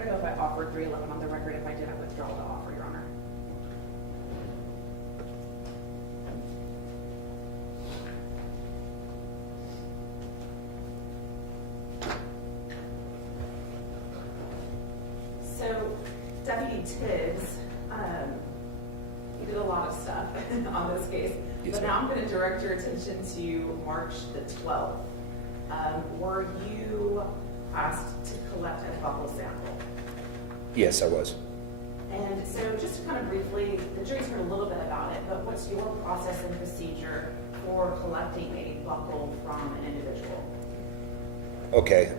I don't know if I offered 311 on the record. If I did, I withdraw the offer, Your Honor. So, Deputy Tibbs, you did a lot of stuff on this case. Yes, But ma'am. now I'm going to direct your attention to March the 12th. Were you asked to collect a buccal sample? Yes, I was. And so just to kind of briefly, the jury's heard a little bit about it, but what's your process and procedure for collecting a buccal from an individual? Okay.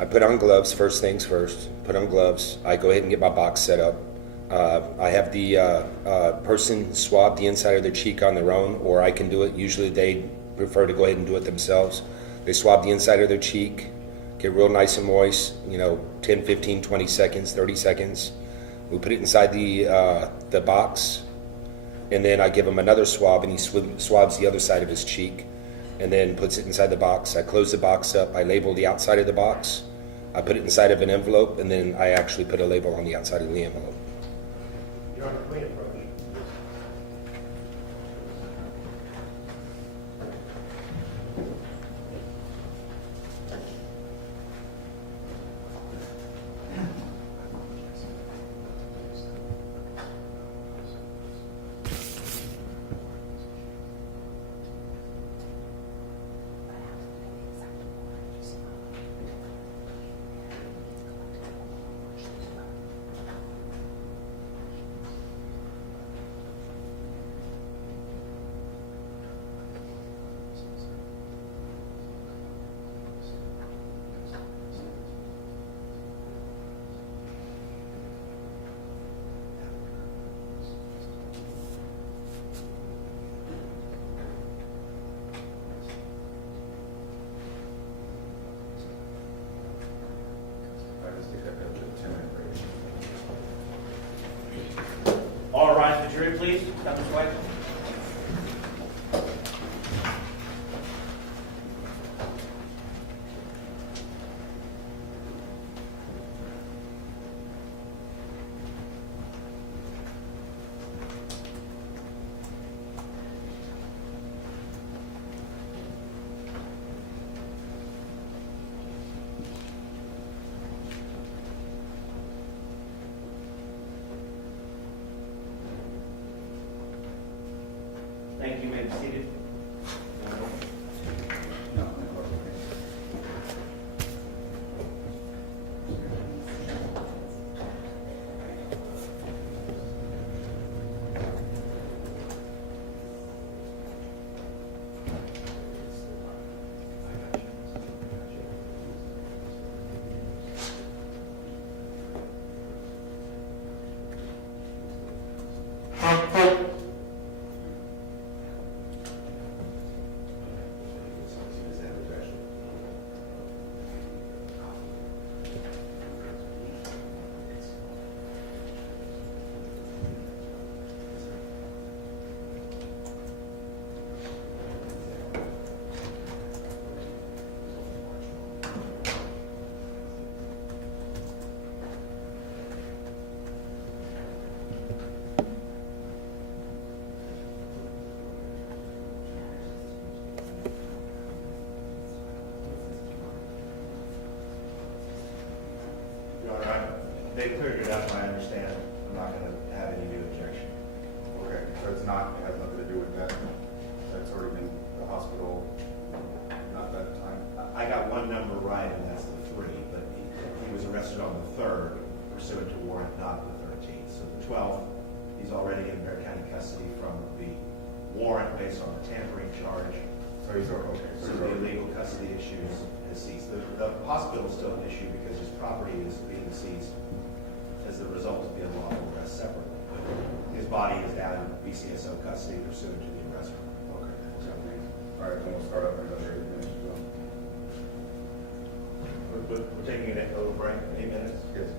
I put on gloves, first things first. Put on gloves. I go ahead and get my box set up. I have the person swab the inside of their cheek on their own, or I can do it. Usually they prefer to go ahead and do it themselves. They swab the inside of their cheek, get real nice and moist, 10, 15, 20 seconds, 30 seconds. We put it inside the box, and then I give him another swab, and he swabs the other side of his cheek, and then puts it inside the box. I close the box up. I label the outside of the box. I put it inside of an envelope, and then I actually put a label on the outside of the envelope. You're on a clean approach. I just think that goes to 10-minute break. All rise, the jury, please. Come this way. Thank you. You may be seated. No, no, okay. they cleared it up, I understand. I'm not gonna have any new objection. Okay, so it's not, it has nothing to do with that. That's already been the hospital, not that time. I got one number right, and that's the 3, but he was arrested on the 3rd pursuant to warrant, not the 13th. So the 12th, he's already in Bear County custody from the warrant based on the tampering charge. So he's, okay. So the illegal custody issues has ceased. The hospital is still an issue because his property is being seized as the result of the unlawful arrest separately. His body is down in BCSO custody pursuant to the arrest warrant. Okay. All right, then we'll start up another 8 minutes as well. We're taking a little break, 8 minutes? Yes.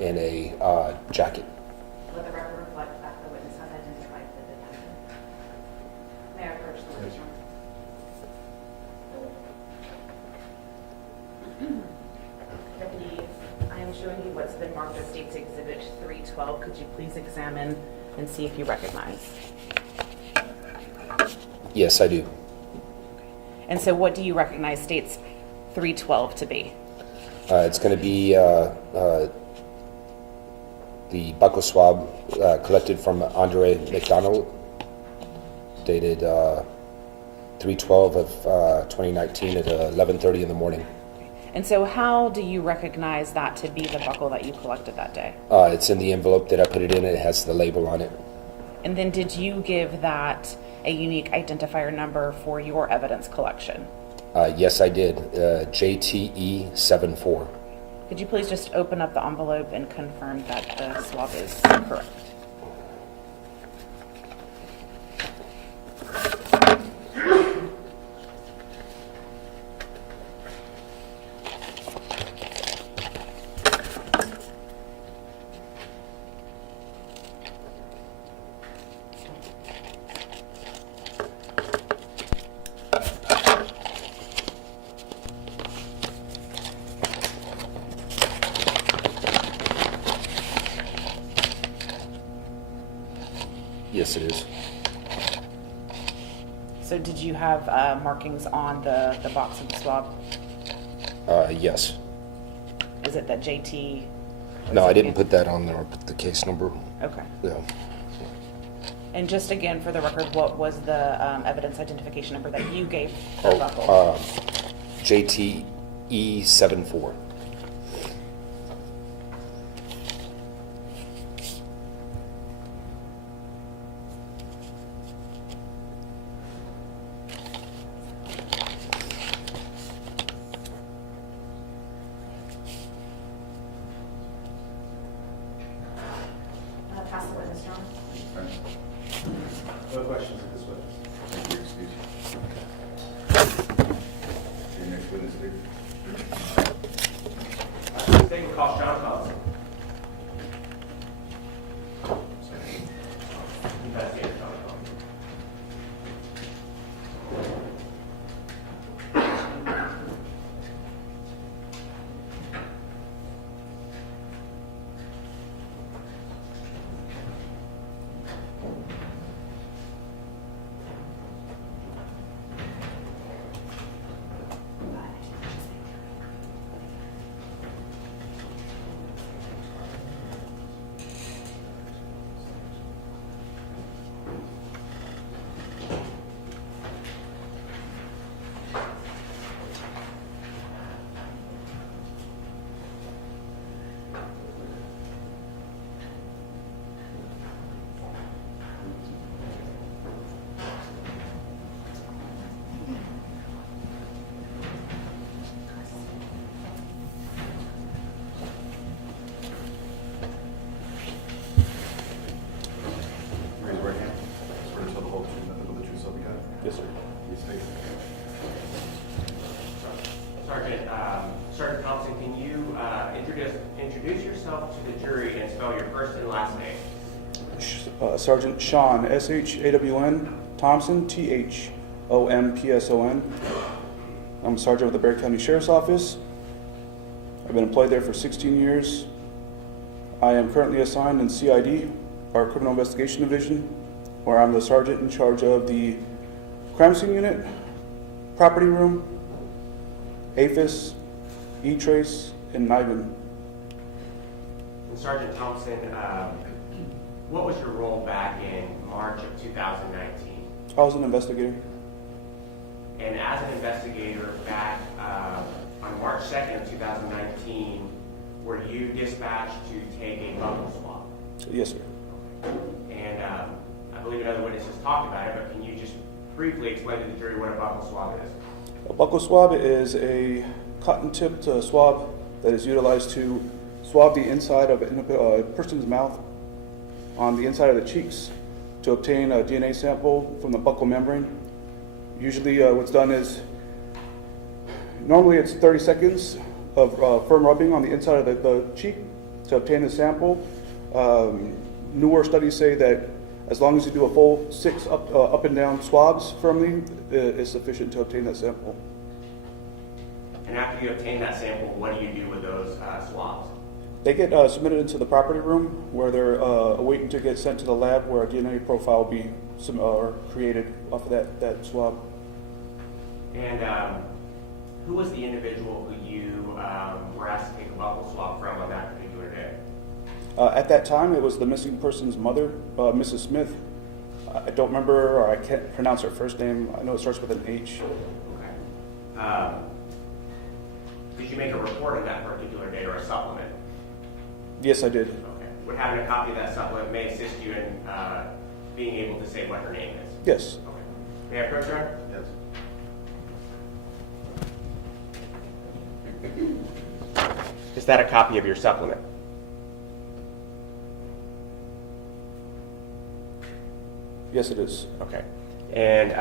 and a jacket. Let the record reflect that the witness has identified the defendant. May I approach the witness room? Deputy, I am showing you what's been marked as State's Exhibit 312. Could you please examine and see if you recognize? Yes, I do. And so what do you recognize State's 312 to be? It's going to be the buccal swab collected from Andre McDonald, dated 3/12 of 2019 at 11:30 in the morning. And so how do you recognize that to be the buckle that you collected that day? It's in the envelope that I put it in. It has the label on it. And then did you give that a unique identifier number for your evidence collection? Yes, I did. JTE 74. Could you please just open up the envelope and confirm that the swab is correct? Yes, it is. So did you have markings on the box of the swab? Yes. Is it that JT? No, I didn't put that on there. I put the case number. Okay. Yeah. And just again, for the record, what was the evidence identification number that you gave the buckle? JTE 74. Pass the witness, John. No questions at this witness. Thank you, excuse. Your next witness, Steve. State will call John Thompson. Investigator John Thompson. Raise your right hand. Swear to tell the whole truth, nothing but the truth, so help you God. Yes, sir. Please state. Sergeant Thompson, can you introduce yourself to the jury and spell your first and last name? Sergeant Sean, S-H-A-W-N, Thompson, T-H-O-M-P-S-O-N. I'm a sergeant with the Bexar County Sheriff's Office. I've been employed there for 16 years. I am currently assigned in CID, our Criminal Investigation Division, where I'm the sergeant in charge of the crime scene unit, property room, APHIS, E-Trace, and NIBIN. And Sergeant Thompson, what was your role back in March of 2019? I was an investigator. And as an investigator back on March 2nd of 2019, were you dispatched to take a buccal swab? Yes, sir. And I believe another witness has talked about it, but can you just briefly explain to the jury what a buccal swab is? A buccal swab is a cotton-tipped swab that is utilized to swab the inside of a person's mouth on the inside of the cheeks to obtain a DNA sample from the buccal membrane. Usually what's done is, normally it's 30 seconds of firm rubbing on the inside of the cheek, to obtain the sample. Newer studies say that as long as you do a full 6 up and down swabs firmly, is sufficient to obtain that sample. And after you obtain that sample, what do you do with those swabs? They get submitted into the property room where they're awaiting to get sent to the lab where a DNA profile will be created off of that swab. And who was the individual who you were asked to take a buccal swab from on that particular day? At that time, it was the missing person's mother, Mrs. Smith. I don't remember, or I can't pronounce her first name. I know it starts with an H. Okay. Did you make a report on that particular day or a supplement? Yes, I did. Okay. Would having a copy of that supplement may assist you in being able to say what her name is? Yes. Okay. May I approach her? Yes. Is that a copy of your supplement? Yes, it is. Okay. And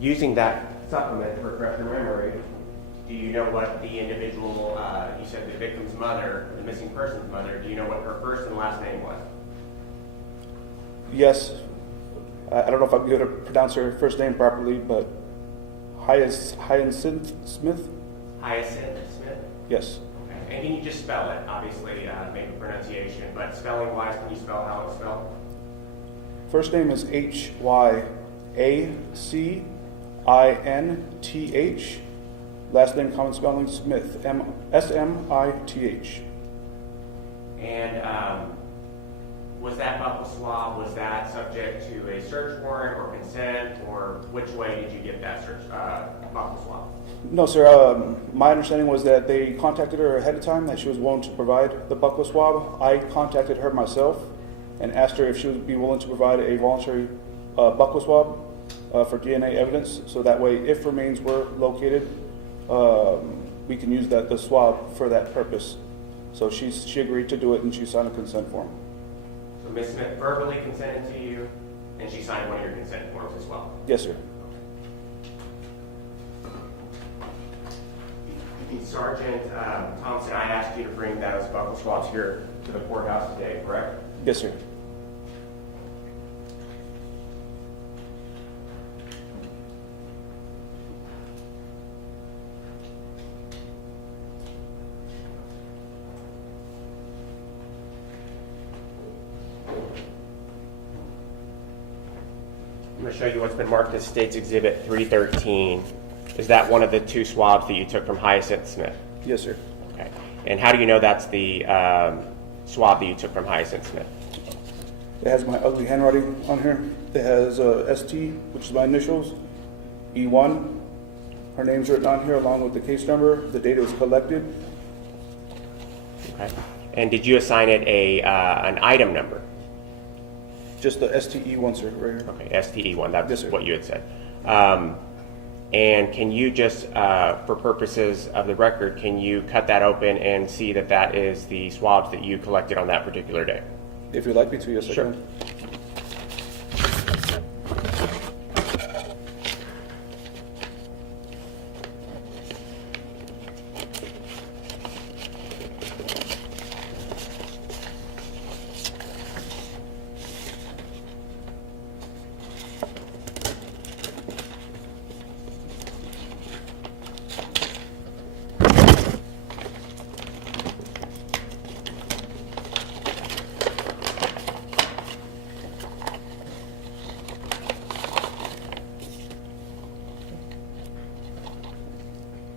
using that supplement to refresh your memory, do you know what the individual, you said the victim's mother, the missing person's mother, do you know what her first and last name was? Yes. I don't know if I'm going to pronounce her first name properly, but Hyacinth Smith? Hyacinth Smith? Yes. Okay. And can you just spell it? Obviously, maybe pronunciation, but spelling-wise, can you spell how it's spelled? First name is Hyacinthe. Last name, common spelling, Smith. Smith. And was that buccal swab, was that subject to a search warrant or consent, or which way did you get that buccal swab? No, sir. My understanding was that they contacted her ahead of time that she was willing to provide the buccal swab. I contacted her myself and asked her if she would be willing to provide a voluntary buccal swab for DNA evidence, so that way, if remains were located, we can use the swab for that purpose. So she agreed to do it, and she signed a consent form. So Ms. Smith verbally consented to you, and she signed one of your consent forms as well? Yes, sir. Sergeant Thompson, I asked you to bring those buccal swabs here to the courthouse today, correct? Yes, sir. I'm going to show you what's been marked as State's Exhibit 313. Is that one of the 2 swabs that you took from Hyacinth Smith? Yes, sir. Okay. And how do you know that's the swab that you took from Hyacinth Smith? It has my ugly handwriting on here. It has ST, which is my initials, E1. Her name's written on here along with the case number. The date it was collected. Okay. And did you assign it an item number? Just the STE1, sir, right here. Okay, STE1, that's Yes, sir. what you had said. And can you just, for purposes of the record, can you cut that open and see that that is the swabs that you collected on that particular day? If you'd like me to, yes, Sure. I can.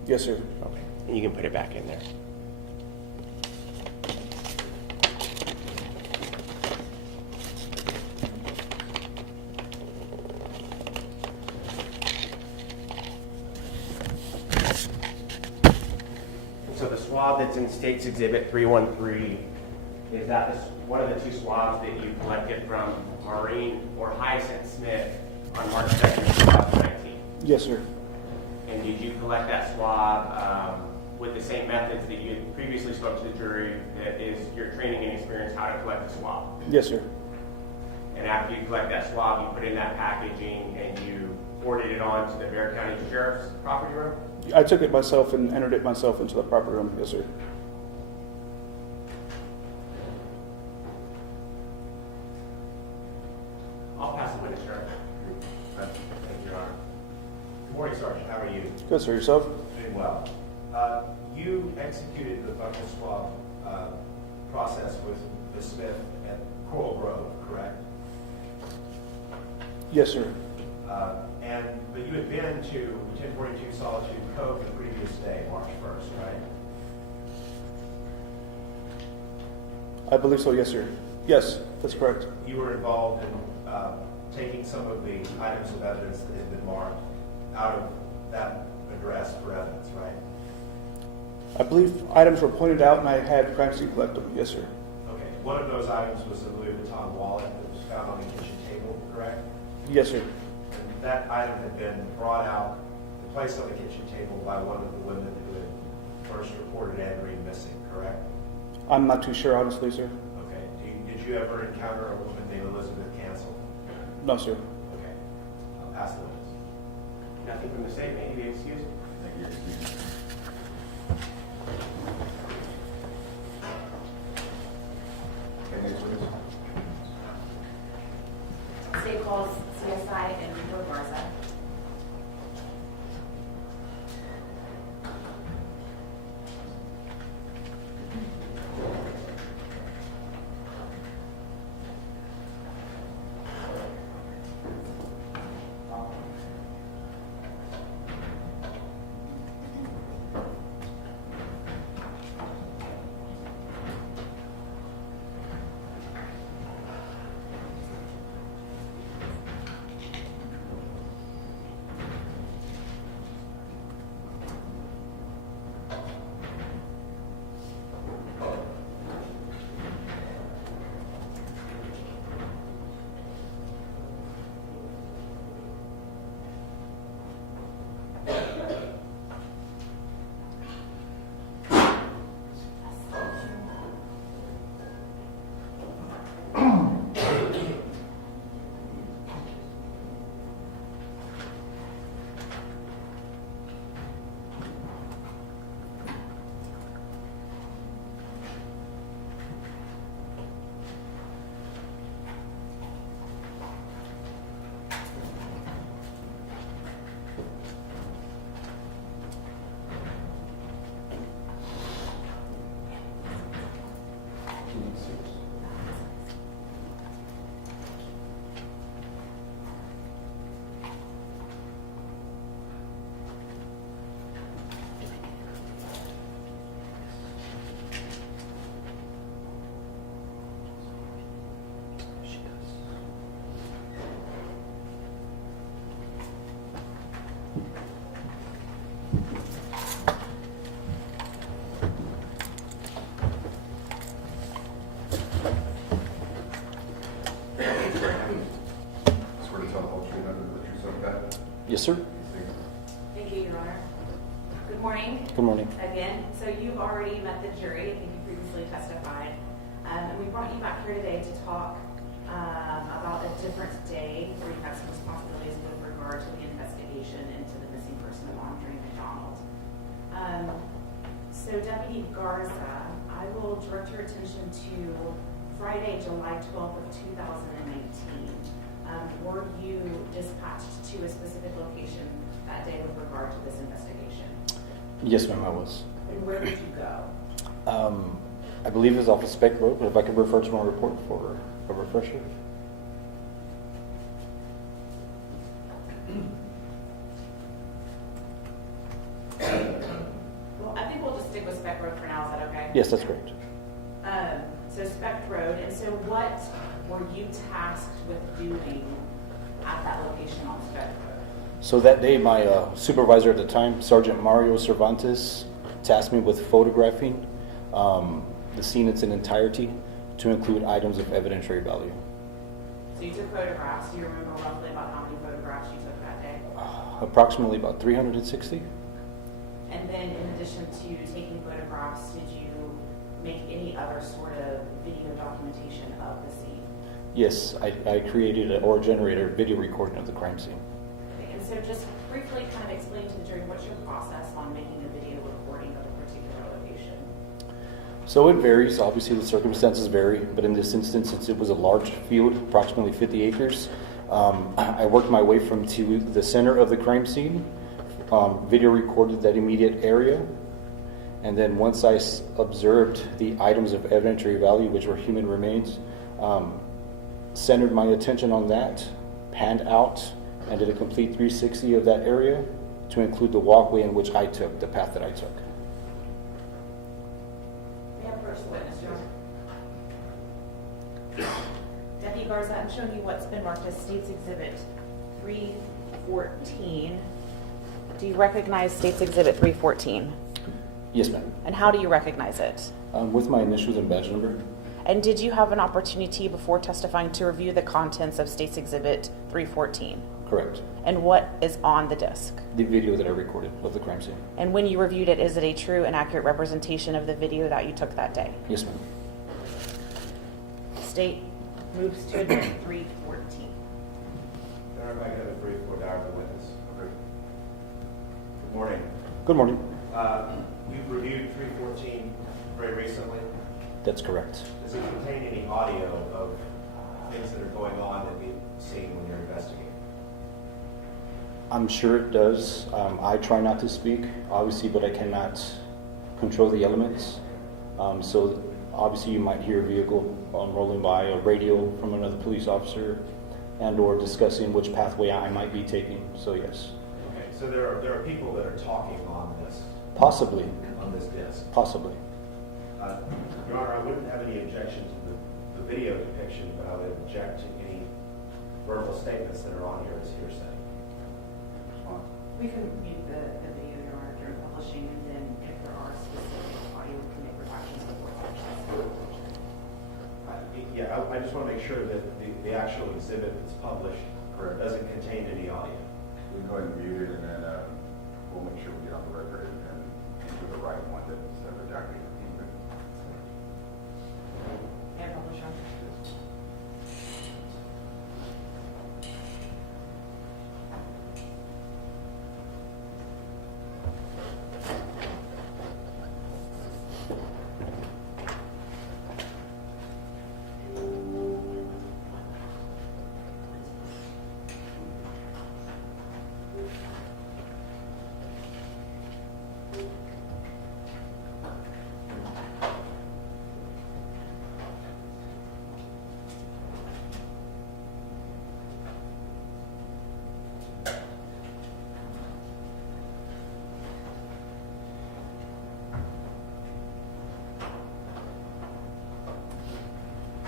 Yes, sir. Okay, and you can put it back in there. So the swab that's in State's Exhibit 313, is that one of the 2 swabs that you collected from Maureen or Hyacinth Smith on March 2nd, 2019? Yes, sir. And did you collect that swab with the same methods that you had previously spoke to the jury, that is your training and experience how to collect a swab? Yes, sir. And after you collect that swab, you put it in that packaging and you forwarded it on to the Bexar County Sheriff's property room? I took it myself and entered it myself into the proper room. Yes, sir. sir. Thank you, Your Honor. Good morning, Sergeant. How are you? Good, sir. Yourself? Doing well. You executed the bucket swap process with Ms. Smith at Coral Grove, correct? Yes, sir. But you had been to 1042 Solitude Cove the previous day, March 1st, right? I believe so, yes, sir. Yes, that's correct. You were involved in taking some of the items of evidence that had been marked out of that address for evidence, right? I believe items were pointed out and I had crime scene collect them. Yes, sir. Okay. One of those items was the Louis Vuitton wallet that was found on the kitchen table, correct? Yes, sir. And that item had been brought out and placed on the kitchen table by one of the women who had first reported Anne Green missing, correct? I'm not too sure, honestly, sir. Okay. Did you ever encounter a woman named Elizabeth Cancel? No, sir. Okay. I'll pass the witness. Nothing from the state. May he be excused? Thank you. Excuse me. Okay, next witness. State calls CSI and Rico Garza. Swear to tell the whole truth, nothing but the truth, so help God. Yes, sir. Thank you, Your Honor. Good morning. Good morning. Again, so you've already met the jury, I think you previously testified, and we brought you back here today to talk about a different day where you have some responsibilities with regard to the investigation into the missing person of Andre McDonald. So Deputy Garza, I will direct your attention to Friday, July 12th of 2019. Were you dispatched to a specific location that day with regard to this investigation? Yes, ma'am, I was. And where did you go? I believe it was off of Spec Road, but if I could refer to my report for a refresher. Well, I think we'll just stick with Spec Road for now, is that okay? Yes, that's correct. So Spec Road, and so what were you tasked with doing at that location on Spec Road? So that day, my supervisor at the time, Sergeant Mario Cervantes, tasked me with photographing the scene in its entirety to include items of evidentiary value. So you took photographs. Do you remember roughly about how many photographs you took that day? Approximately about 360. And then in addition to taking photographs, did you make any other sort of video documentation of the scene? Yes, I created or generated a video recording of the crime scene. Okay, and so just briefly kind of explain to the jury what's your process on making a video recording of a particular location? So it varies. Obviously, the circumstances vary, but in this instance, since it was a large field, approximately 50 acres, I worked my way from to the center of the crime scene, video recorded that immediate area, and then once I observed the items of evidentiary value, which were human remains, centered my attention on that, panned out, and did a complete 360 of that area to include the walkway in which I took, the path that I took. We have first witness, John. Deputy Garza, I'm showing you what's been marked as State's Exhibit 314. Do you recognize State's Exhibit 314? Yes, ma'am. And how do you recognize it? With my initials and badge number. And did you have an opportunity before testifying to review the contents of State's Exhibit 314? Correct. And what is on the disc? The video that I recorded of the crime scene. And when you reviewed it, is it a true and accurate representation of the video that you took that day? Yes, ma'am. State moves to admit 314. Everybody got a brief for the witness. Okay. Good morning. Good morning. You've reviewed 314 very recently. That's correct. Does it contain any audio of things that are going on that you've seen when you're investigating? I'm sure it does. I try not to speak, obviously, but I cannot control the elements. So obviously you might hear a vehicle rolling by, a radio from another police officer, and or discussing which pathway I might be taking. So yes. Okay, so there are people that are talking on this Possibly. disc. Possibly. Your Honor, I wouldn't have any objection to the video depiction, but I would object to any verbal statements that are on here as hearsay. We can mute the video, Your Honor, during publishing, and then if there are specific audio, we can make redactions before publishing. Yeah, I just want to make sure that the actual exhibit that's published doesn't contain any audio. We can go ahead and mute it, and then we'll make sure we get on the record and do the right one that's redacted. And publish, Your Honor.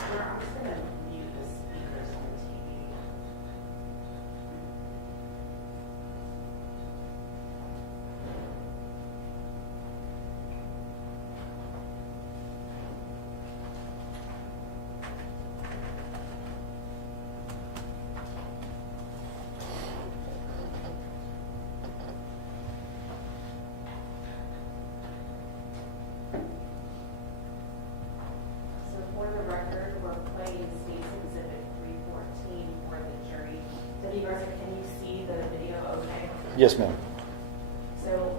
I'm just going to mute the speakers on the TV. So for the record, we're playing State's Exhibit 314 for the jury. Deputy Garza, can you see the video okay? Yes, ma'am. So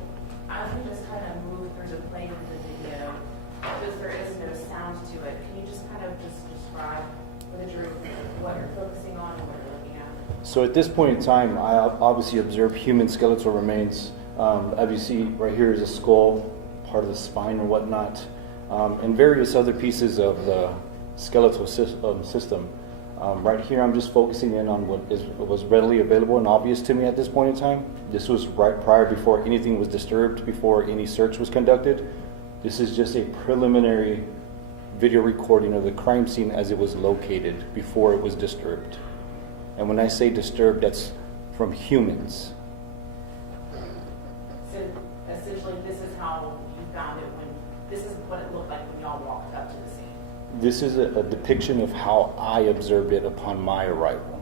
as we just kind of move through the play of the video, because there is no sound to it, can you just kind of just describe for the jury what you're focusing on and what you're looking at? So at this point in time, I obviously observed human skeletal remains. As you see, right here is a skull, part of the spine or whatnot, and various other pieces of the skeletal system. Right here, I'm just focusing in on what was readily available and obvious to me at this point in time. This was right prior, before anything was disturbed, before any search was conducted. This is just a preliminary video recording of the crime scene as it was located before it was disturbed. And when I say disturbed, that's from humans. So essentially, this is how you found it this is what it looked like when y'all walked up to the scene. This is a depiction of how I observed it upon my arrival.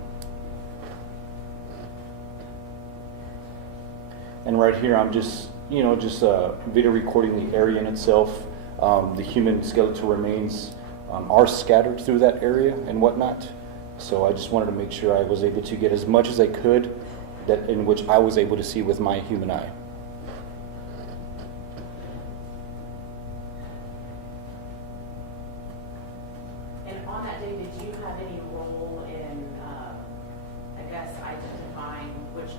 And right here, I'm just video recording the area in itself. The human skeletal remains are scattered through that area and whatnot. So I just wanted to make sure I was able to get as much as I could that in which I was able to see with my human eye. And on that day, did you have any role in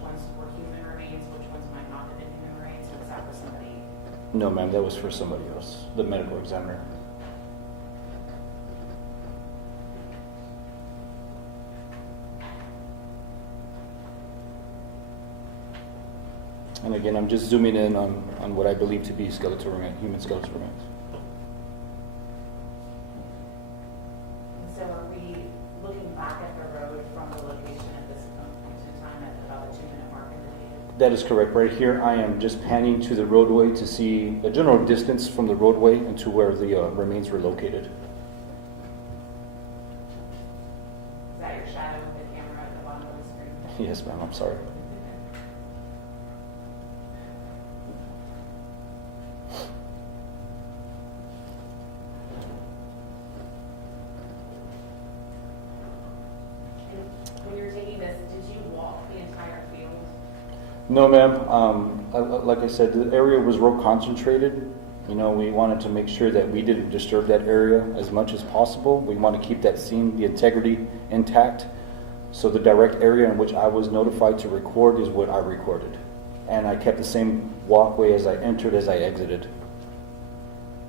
ones were human remains, which ones might not have been human remains, or was that for somebody? No, ma'am, that was for somebody else, the medical examiner. And again, I'm just zooming in on what I believe to be skeletal remains, human skeletal remains. And so are we looking back at the road from the location at this point in time at about the 2-minute mark in the video? That is correct. Right here, I am just panning to the roadway to see the general distance from the roadway and to where the remains were located. Is that your shadow with the camera at the bottom of the screen? Yes, ma'am, I'm sorry. When you're taking this, did you walk the entire field? No, ma'am. Like I said, the area was real concentrated. You know, we wanted to make sure that we didn't disturb that area as much as possible. We want to keep that scene, the integrity intact. So the direct area in which I was notified to record is what I recorded. And I kept the same walkway as I entered, as I exited.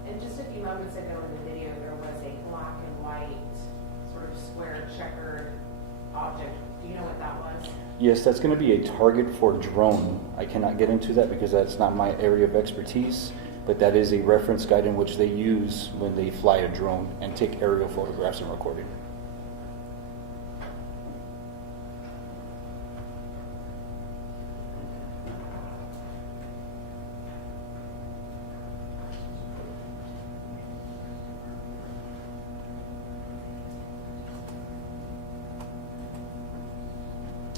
And just a few moments ago in the video, there was a black and white sort of square checkered object. Do you know what that was? Yes, that's going to be a target for drone. I cannot get into that because that's not my area of expertise, but that is a reference guide in which they use when they fly a drone and take aerial photographs and recording.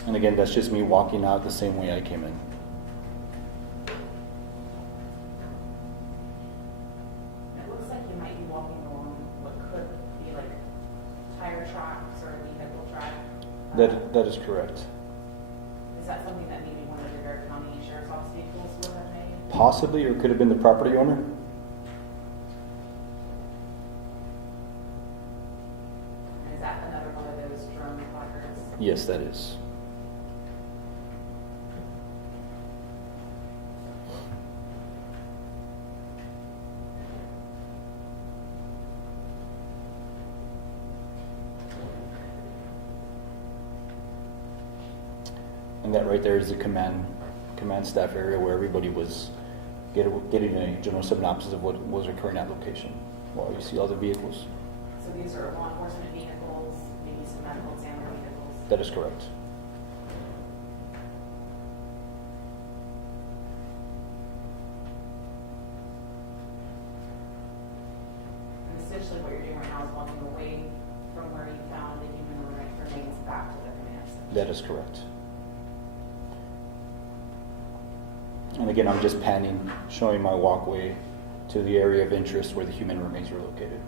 And again, that's just me walking out the same way I came in. It looks like you might be walking along what could be like tire tracks or a vehicle track. That is correct. Is that something that maybe one of the Bear County Sheriff's Office vehicles would have made? Possibly, or could have been the property owner. And is that another one of those drone placards? Yes, that is. And that right there is the command staff area where everybody was getting a general synopsis of what was occurring at location. While you see other vehicles. So these are law enforcement vehicles, maybe some medical examiner vehicles? That is correct. And essentially what you're doing right now is walking away from where you found the human remains back to the command center. That is correct. And again, I'm just panning, showing my walkway to the area of interest where the human remains were located.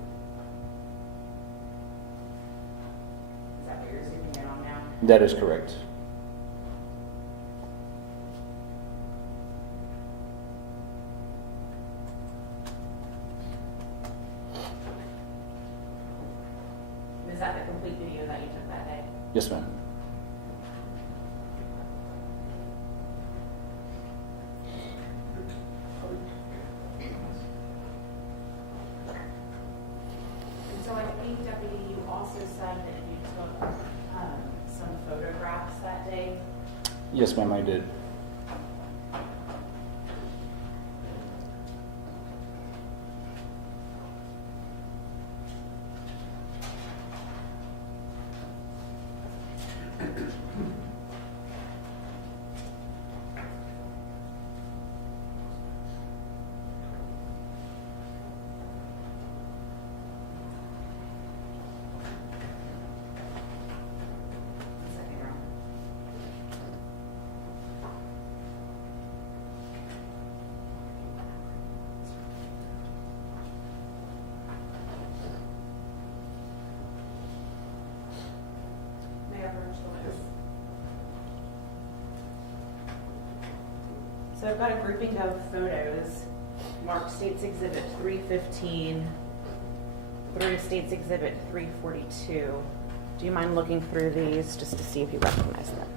Is that what you're zooming in on now? That is correct. Is that the complete video that you took that day? Yes, ma'am. And so I think, Deputy, you also said that you took some photographs that day. Yes, ma'am, I did. Second round. May I approach the witness? So I've got a grouping of photos marked States Exhibit 315 through States Exhibit 342. Do you mind looking through these just to see if you recognize them?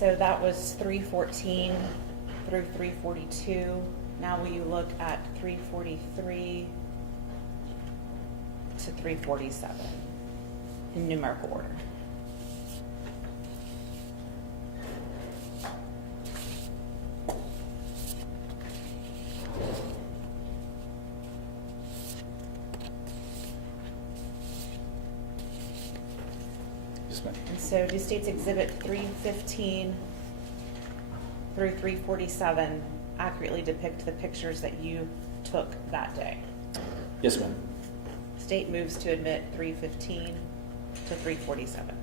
so that was 314 through 342. Now will you look at 343 to 347 in numerical order? Yes, ma'am. And so do states exhibit 315 through 347 accurately depict the pictures that you took that day? Yes, ma'am. State moves to admit 315 to 347.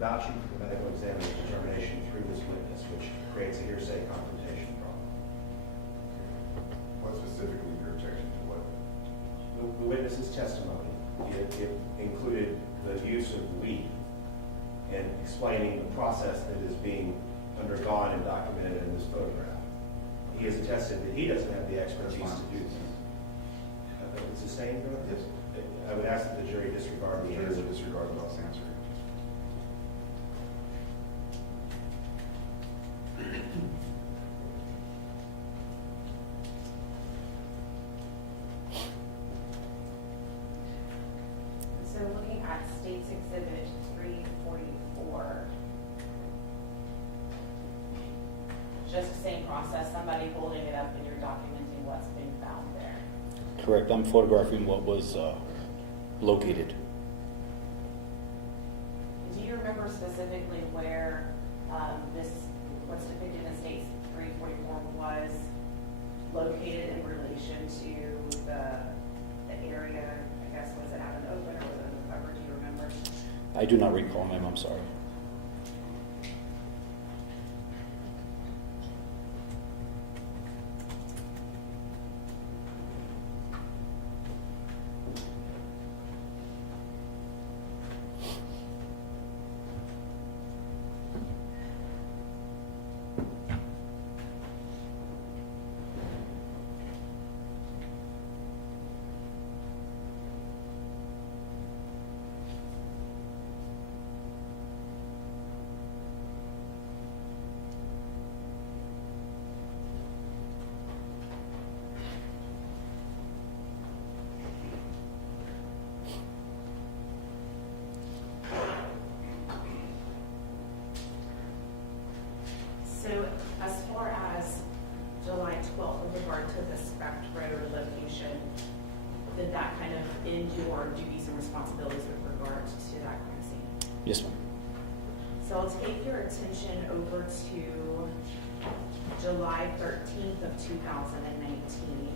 vouching for the medical examiner's determination through this witness, which creates a hearsay confrontation problem. What specifically your objection to what? The witness's testimony, it included the use of weed and explaining the process that is being undergone and documented in this photograph. He has attested that he doesn't have the expertise to do this. It's sustained, Yes. I would ask that the jury disregard the Jury answer. will disregard the last answer. So looking at State's Exhibit 344, just the same process, somebody holding it up and you're documenting what's been found there. Correct. I'm photographing what was located. Do you remember specifically where what's depicted in State's 344 was located in relation to the area? I guess, was it out in the open or was it in the cover? Do you remember? I do not recall, ma'am. I'm sorry. So as far as July 12th with regard to the Specht Road location, did that kind of end your duties and responsibilities with regard to that crime scene? Yes, ma'am. So I'll take your attention over to July 13th of 2019.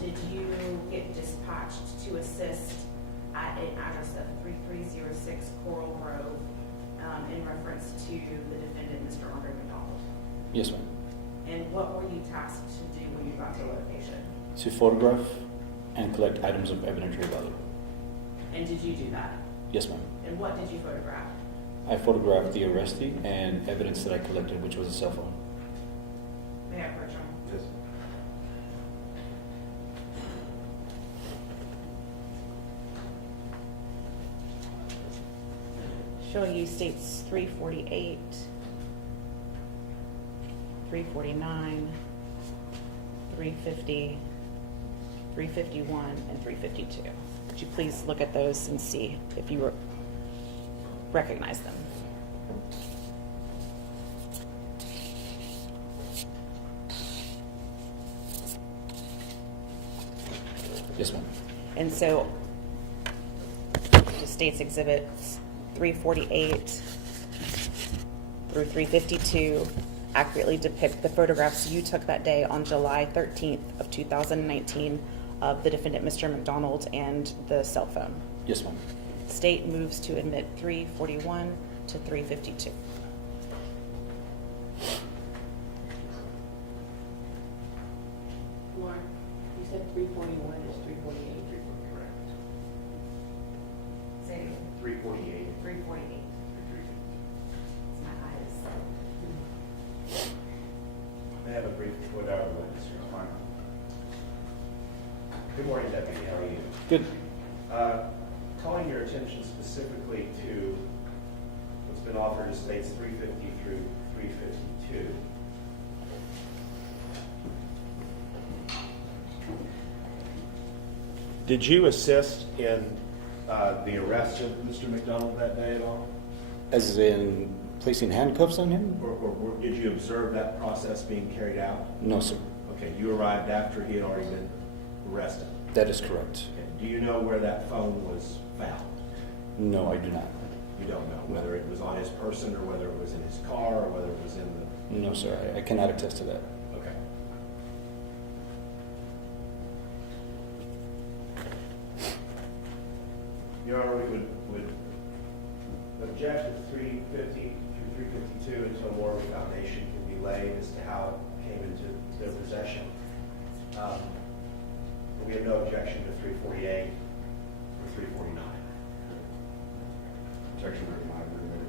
Did you get dispatched to assist at an address of 3306 Coral Grove in reference to the defendant, Mr. Andre McDonald? Yes, ma'am. And what were you tasked to do when you got to the location? To photograph and collect items of evidentiary value. And did you do that? Yes, ma'am. And what did you photograph? I photographed the arrestee and evidence that I collected, which was a cell phone. May I approach him? Yes. Showing you states 348, 349, 350, 351, and 352. Would you please look at those and see if you recognize them? Yes, ma'am. And so, the state's exhibits 348 through 352 accurately depict the photographs you took that day on July 13th of 2019 of the defendant, Mr. McDonald, and the cell phone. Yes, ma'am. State moves to admit 341 to 352. Lauren, you said 341 is 348. Correct. Say 348. 348. It's my eyes. May I have a brief without a witness here? Fine. Good morning, Deputy. How are you? Good. Calling your attention specifically to what's been offered as states 350 through 352. Did you assist in the arrest of Mr. McDonald that day at all? As in placing handcuffs on him? Or did you observe that process being carried out? No, sir. Okay, you arrived after he had already been arrested. That is correct. Okay. Do you know where that phone was found? No, I do not. You don't know whether it was on his person or whether it was in his car or whether it was in the... No, sir. I cannot attest to that. Okay. Your Honor, we would object to 350 through 352 until more of a foundation can be laid as to how it came into their possession. But we have no objection to 348 or 349. Objection to my agreement.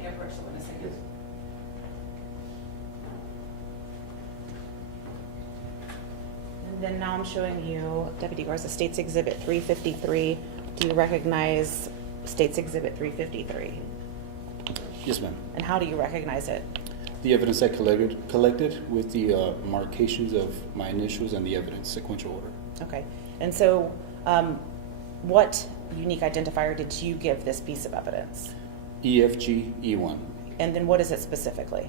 You approach the witness again. And then now I'm showing you Deputy Garza State's Exhibit 353. Do you recognize State's Exhibit 353? Yes, ma'am. And how do you recognize it? The evidence I collected with the markations of my initials and the evidence sequential order. Okay. And so what unique identifier did you give this piece of evidence? EFG E1. And then what is it specifically?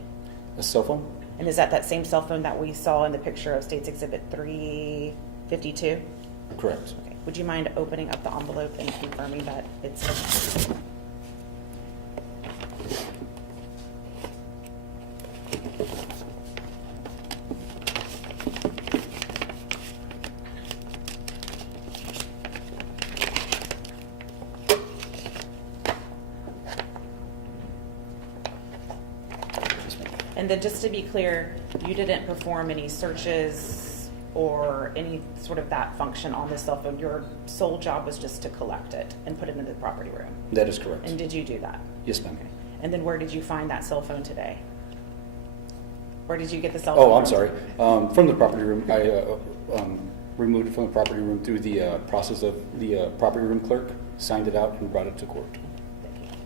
A cell phone? And is that same cell phone that we saw in the picture of State's Exhibit 352? Correct. Okay. Would you mind opening up the envelope and confirming that it's... And then just to be clear, you didn't perform any searches or any sort of that function on the cell phone. Your sole job was just to collect it and put it in the property room. That is correct. And did you do that? Yes, ma'am. Okay. And then where did you find that cell phone today? Where did you get the cell phone? Oh, I'm from? sorry. From the property room, I removed it from the property room through the process of the property room clerk, signed it out, and brought it to court. Thank you.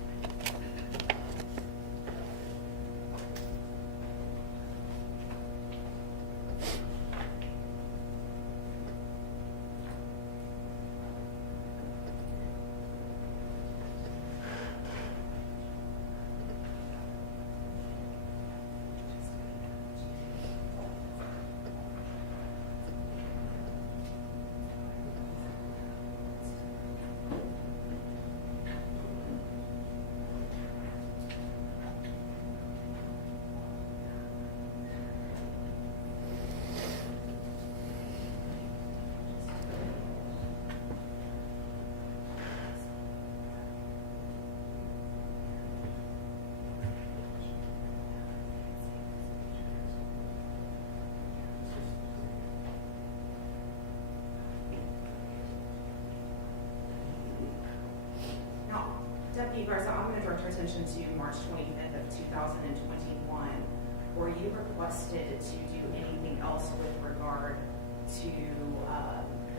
Now, Deputy Garza, I'm going to direct your attention to March 25th of 2021, where you requested to do anything else with regard to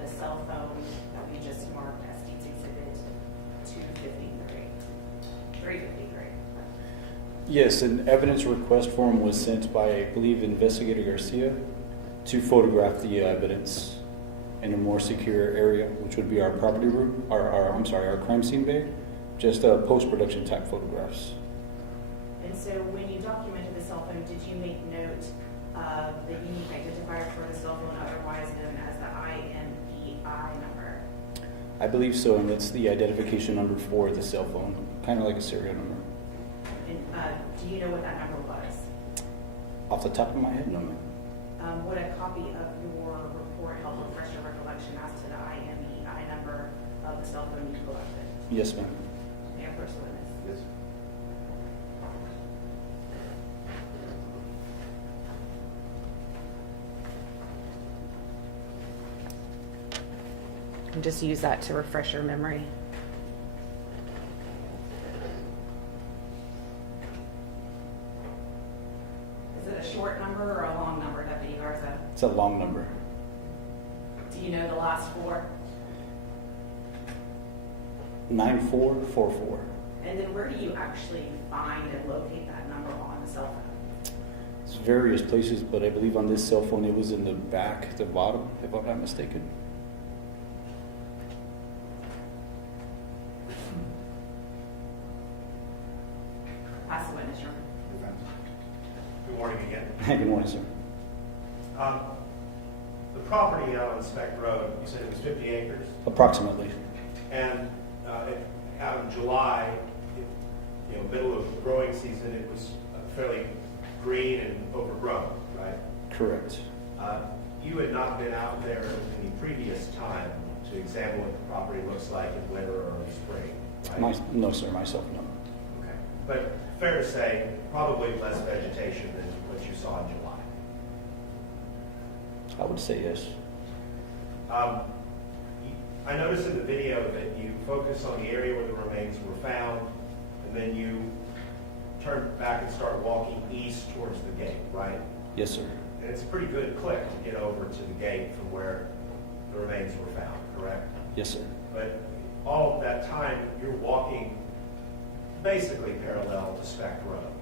the cell phone that we just marked as State's Exhibit 353. Yes, an evidence request form was sent by, I believe, Investigator Garcia to photograph the evidence in a more secure area, which would be our property room, our crime scene bay, just post-production type photographs. And so when you documented the cell phone, did you make note of the unique identifier for the cell phone, otherwise known as the IMEI number? I believe so, and that's the identification number for the cell phone, kind of like a serial number. And do you know what that number was? Off the top of my head, no, ma'am. Would a copy of your report help refresh your recollection as to the IMEI number of the cell phone you collected? Yes, ma'am. May I first witness? Yes. And just use that to refresh your memory. Is it a short number or a long number, Deputy Garza? It's a long number. Do you know the last four? 9444. And then where do you actually find and locate that number on the cell phone? It's various places, but I believe on this cell phone it was in the back, the bottom, if I'm not mistaken. Pass the witness, Your Honor. Defense. Good morning again. Good morning, sir. The property on Spec Road, you said it was 50 acres, Approximately. and out in July, middle of growing season, it was fairly green and overgrown, right? Correct. You had not been out there any previous time to examine what the property looks like in winter or in spring, right? No, sir, myself, no. Okay. But fair to say, probably less vegetation than what you saw in July. I would say yes. I noticed in the video that you focus on the area where the remains were found, and then you turn back and start walking east towards the gate, right? Yes, sir. And it's a pretty good click to get over to the gate from where the remains were found, correct? Yes, sir. But all of that time, you're walking basically parallel to Speck Road.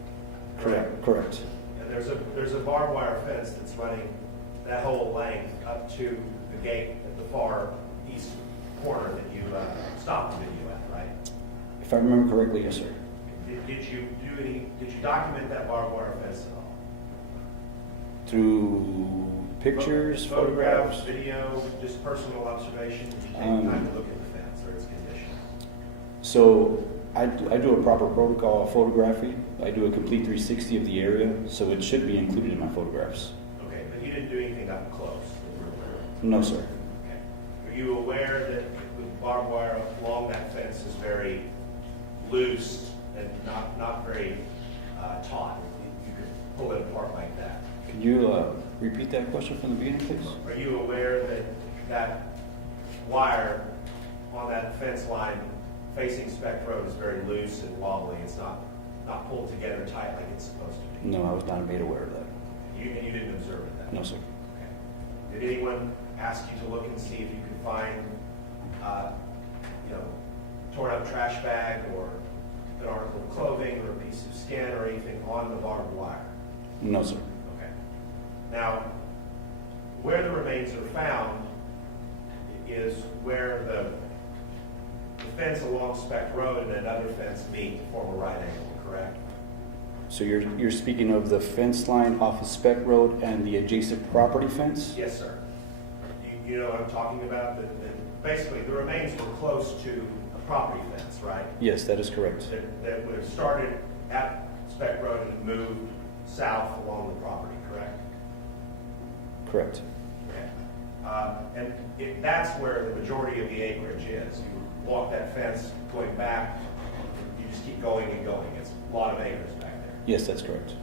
Correct. And there's a barbed wire fence that's running that whole length up to the gate at the far east corner that you stopped the video at, right? If I remember correctly, yes, sir. Did you document that barbed wire fence at all? Through pictures, photographs. Video, just personal observation? Did you take time to look at the fence or its condition? So I do a proper protocol of photography. I do a complete 360 of the area, so it should be included in my photographs. Okay, but you didn't do anything up close? No, sir. Okay. Are you aware that the barbed wire along that fence is very loose and not very taut? You could pull it apart like that. Could you repeat that question from the beginning, please? Are you aware that that wire on that fence line facing Speck Road is very loose and wobbly? It's not pulled together tight like it's supposed to be? No, I was not made aware of that. You didn't observe it that way? No, sir. Okay. Did anyone ask you to look and see if you could find, torn up trash bag or an article of clothing or a piece of skin or anything on the barbed wire? No, sir. Okay. Now, where the remains are found is where the fence along Speck Road and another fence meet to form a right angle, correct? So you're speaking of the fence line off of Speck Road and the adjacent property fence? Yes, sir. You know what I'm talking about? Basically, the remains were close to a property fence, right? Yes, that is correct. That would have started at Speck Road and moved south along the property, correct? Correct. Okay. That's where the majority of the acreage is. You walk that fence going back, you just keep going and going. It's a lot of acres back there. Yes, that's correct.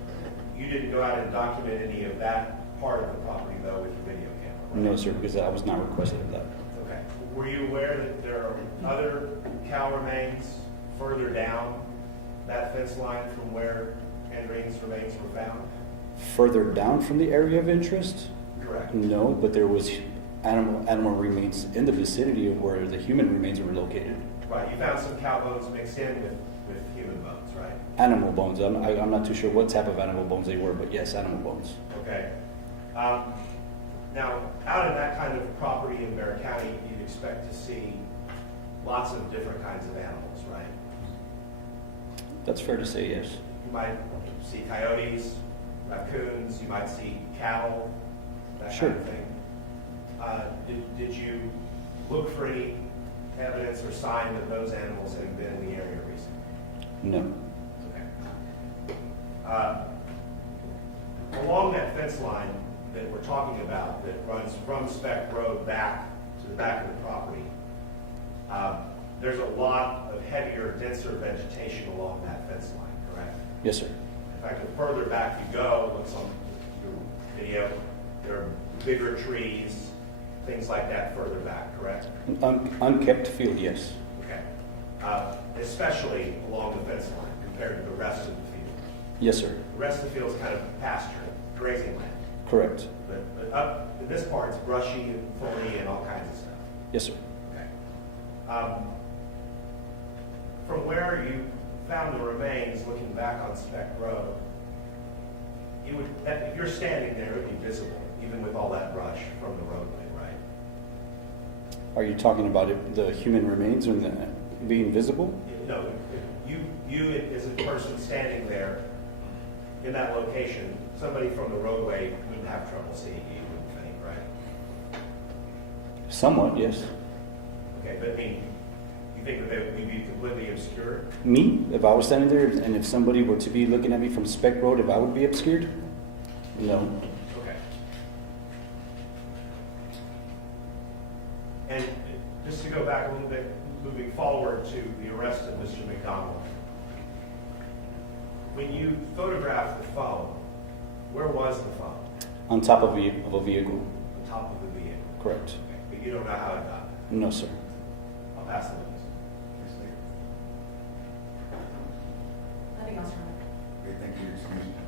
You didn't go out and document any of that part of the property, though, with your video camera, right? No, sir, because I was not requested of that. Okay. Were you aware that there are other cow remains further down that fence line from where Andreen's remains were found? Further down from the area of interest? Correct. No, but there was animal remains in the vicinity of where the human remains were located. Right. You found some cow bones mixed in with human bones, right? Animal bones. I'm not too sure what type of animal bones they were, but yes, animal bones. Okay. Now, out in that kind of property in Bexar County, you'd expect to see lots of different kinds of animals, right? That's fair to say, yes. You might see coyotes, raccoons, you might see cattle, that Sure. kind of thing. Did you look for any evidence or sign that those animals had been in the area recently? No. Okay. Along that fence line that we're talking about, that runs from Speck Road back to the back of the property, there's a lot of heavier, denser vegetation along that fence line, correct? Yes, sir. In fact, the further back you go, it looks on your video, there are bigger trees, things like that further back, correct? Unkept field, yes. Okay. Especially along the fence line compared to the rest of the field. Yes, sir. The rest of the field is kind of pasture, grazing land. Correct. But up in this part, it's brushy and thorny and all kinds of stuff. Yes, sir. Okay. From where you found the remains, looking back on Speck Road, if you're standing there, it would be visible, even with all that brush from the roadway, right? Are you talking about the human remains and being visible? No, you as a person standing there in that location, somebody from the roadway wouldn't have trouble seeing you, wouldn't think, right? Somewhat, yes. Okay, but I mean, you think that they would be completely obscured? Me, if I was standing there and if somebody were to be looking at me from Speck Road, if I would be obscured? No. Okay. And just to go back a little bit, moving forward to the arrest of Mr. McDonald. When you photographed the phone, where was the phone? On top of a vehicle. On top of the vehicle? Correct. Okay. But you don't know how it got there? No, sir. I'll pass the witness. Nothing else, Your Honor. Okay, thank you. Excuse me.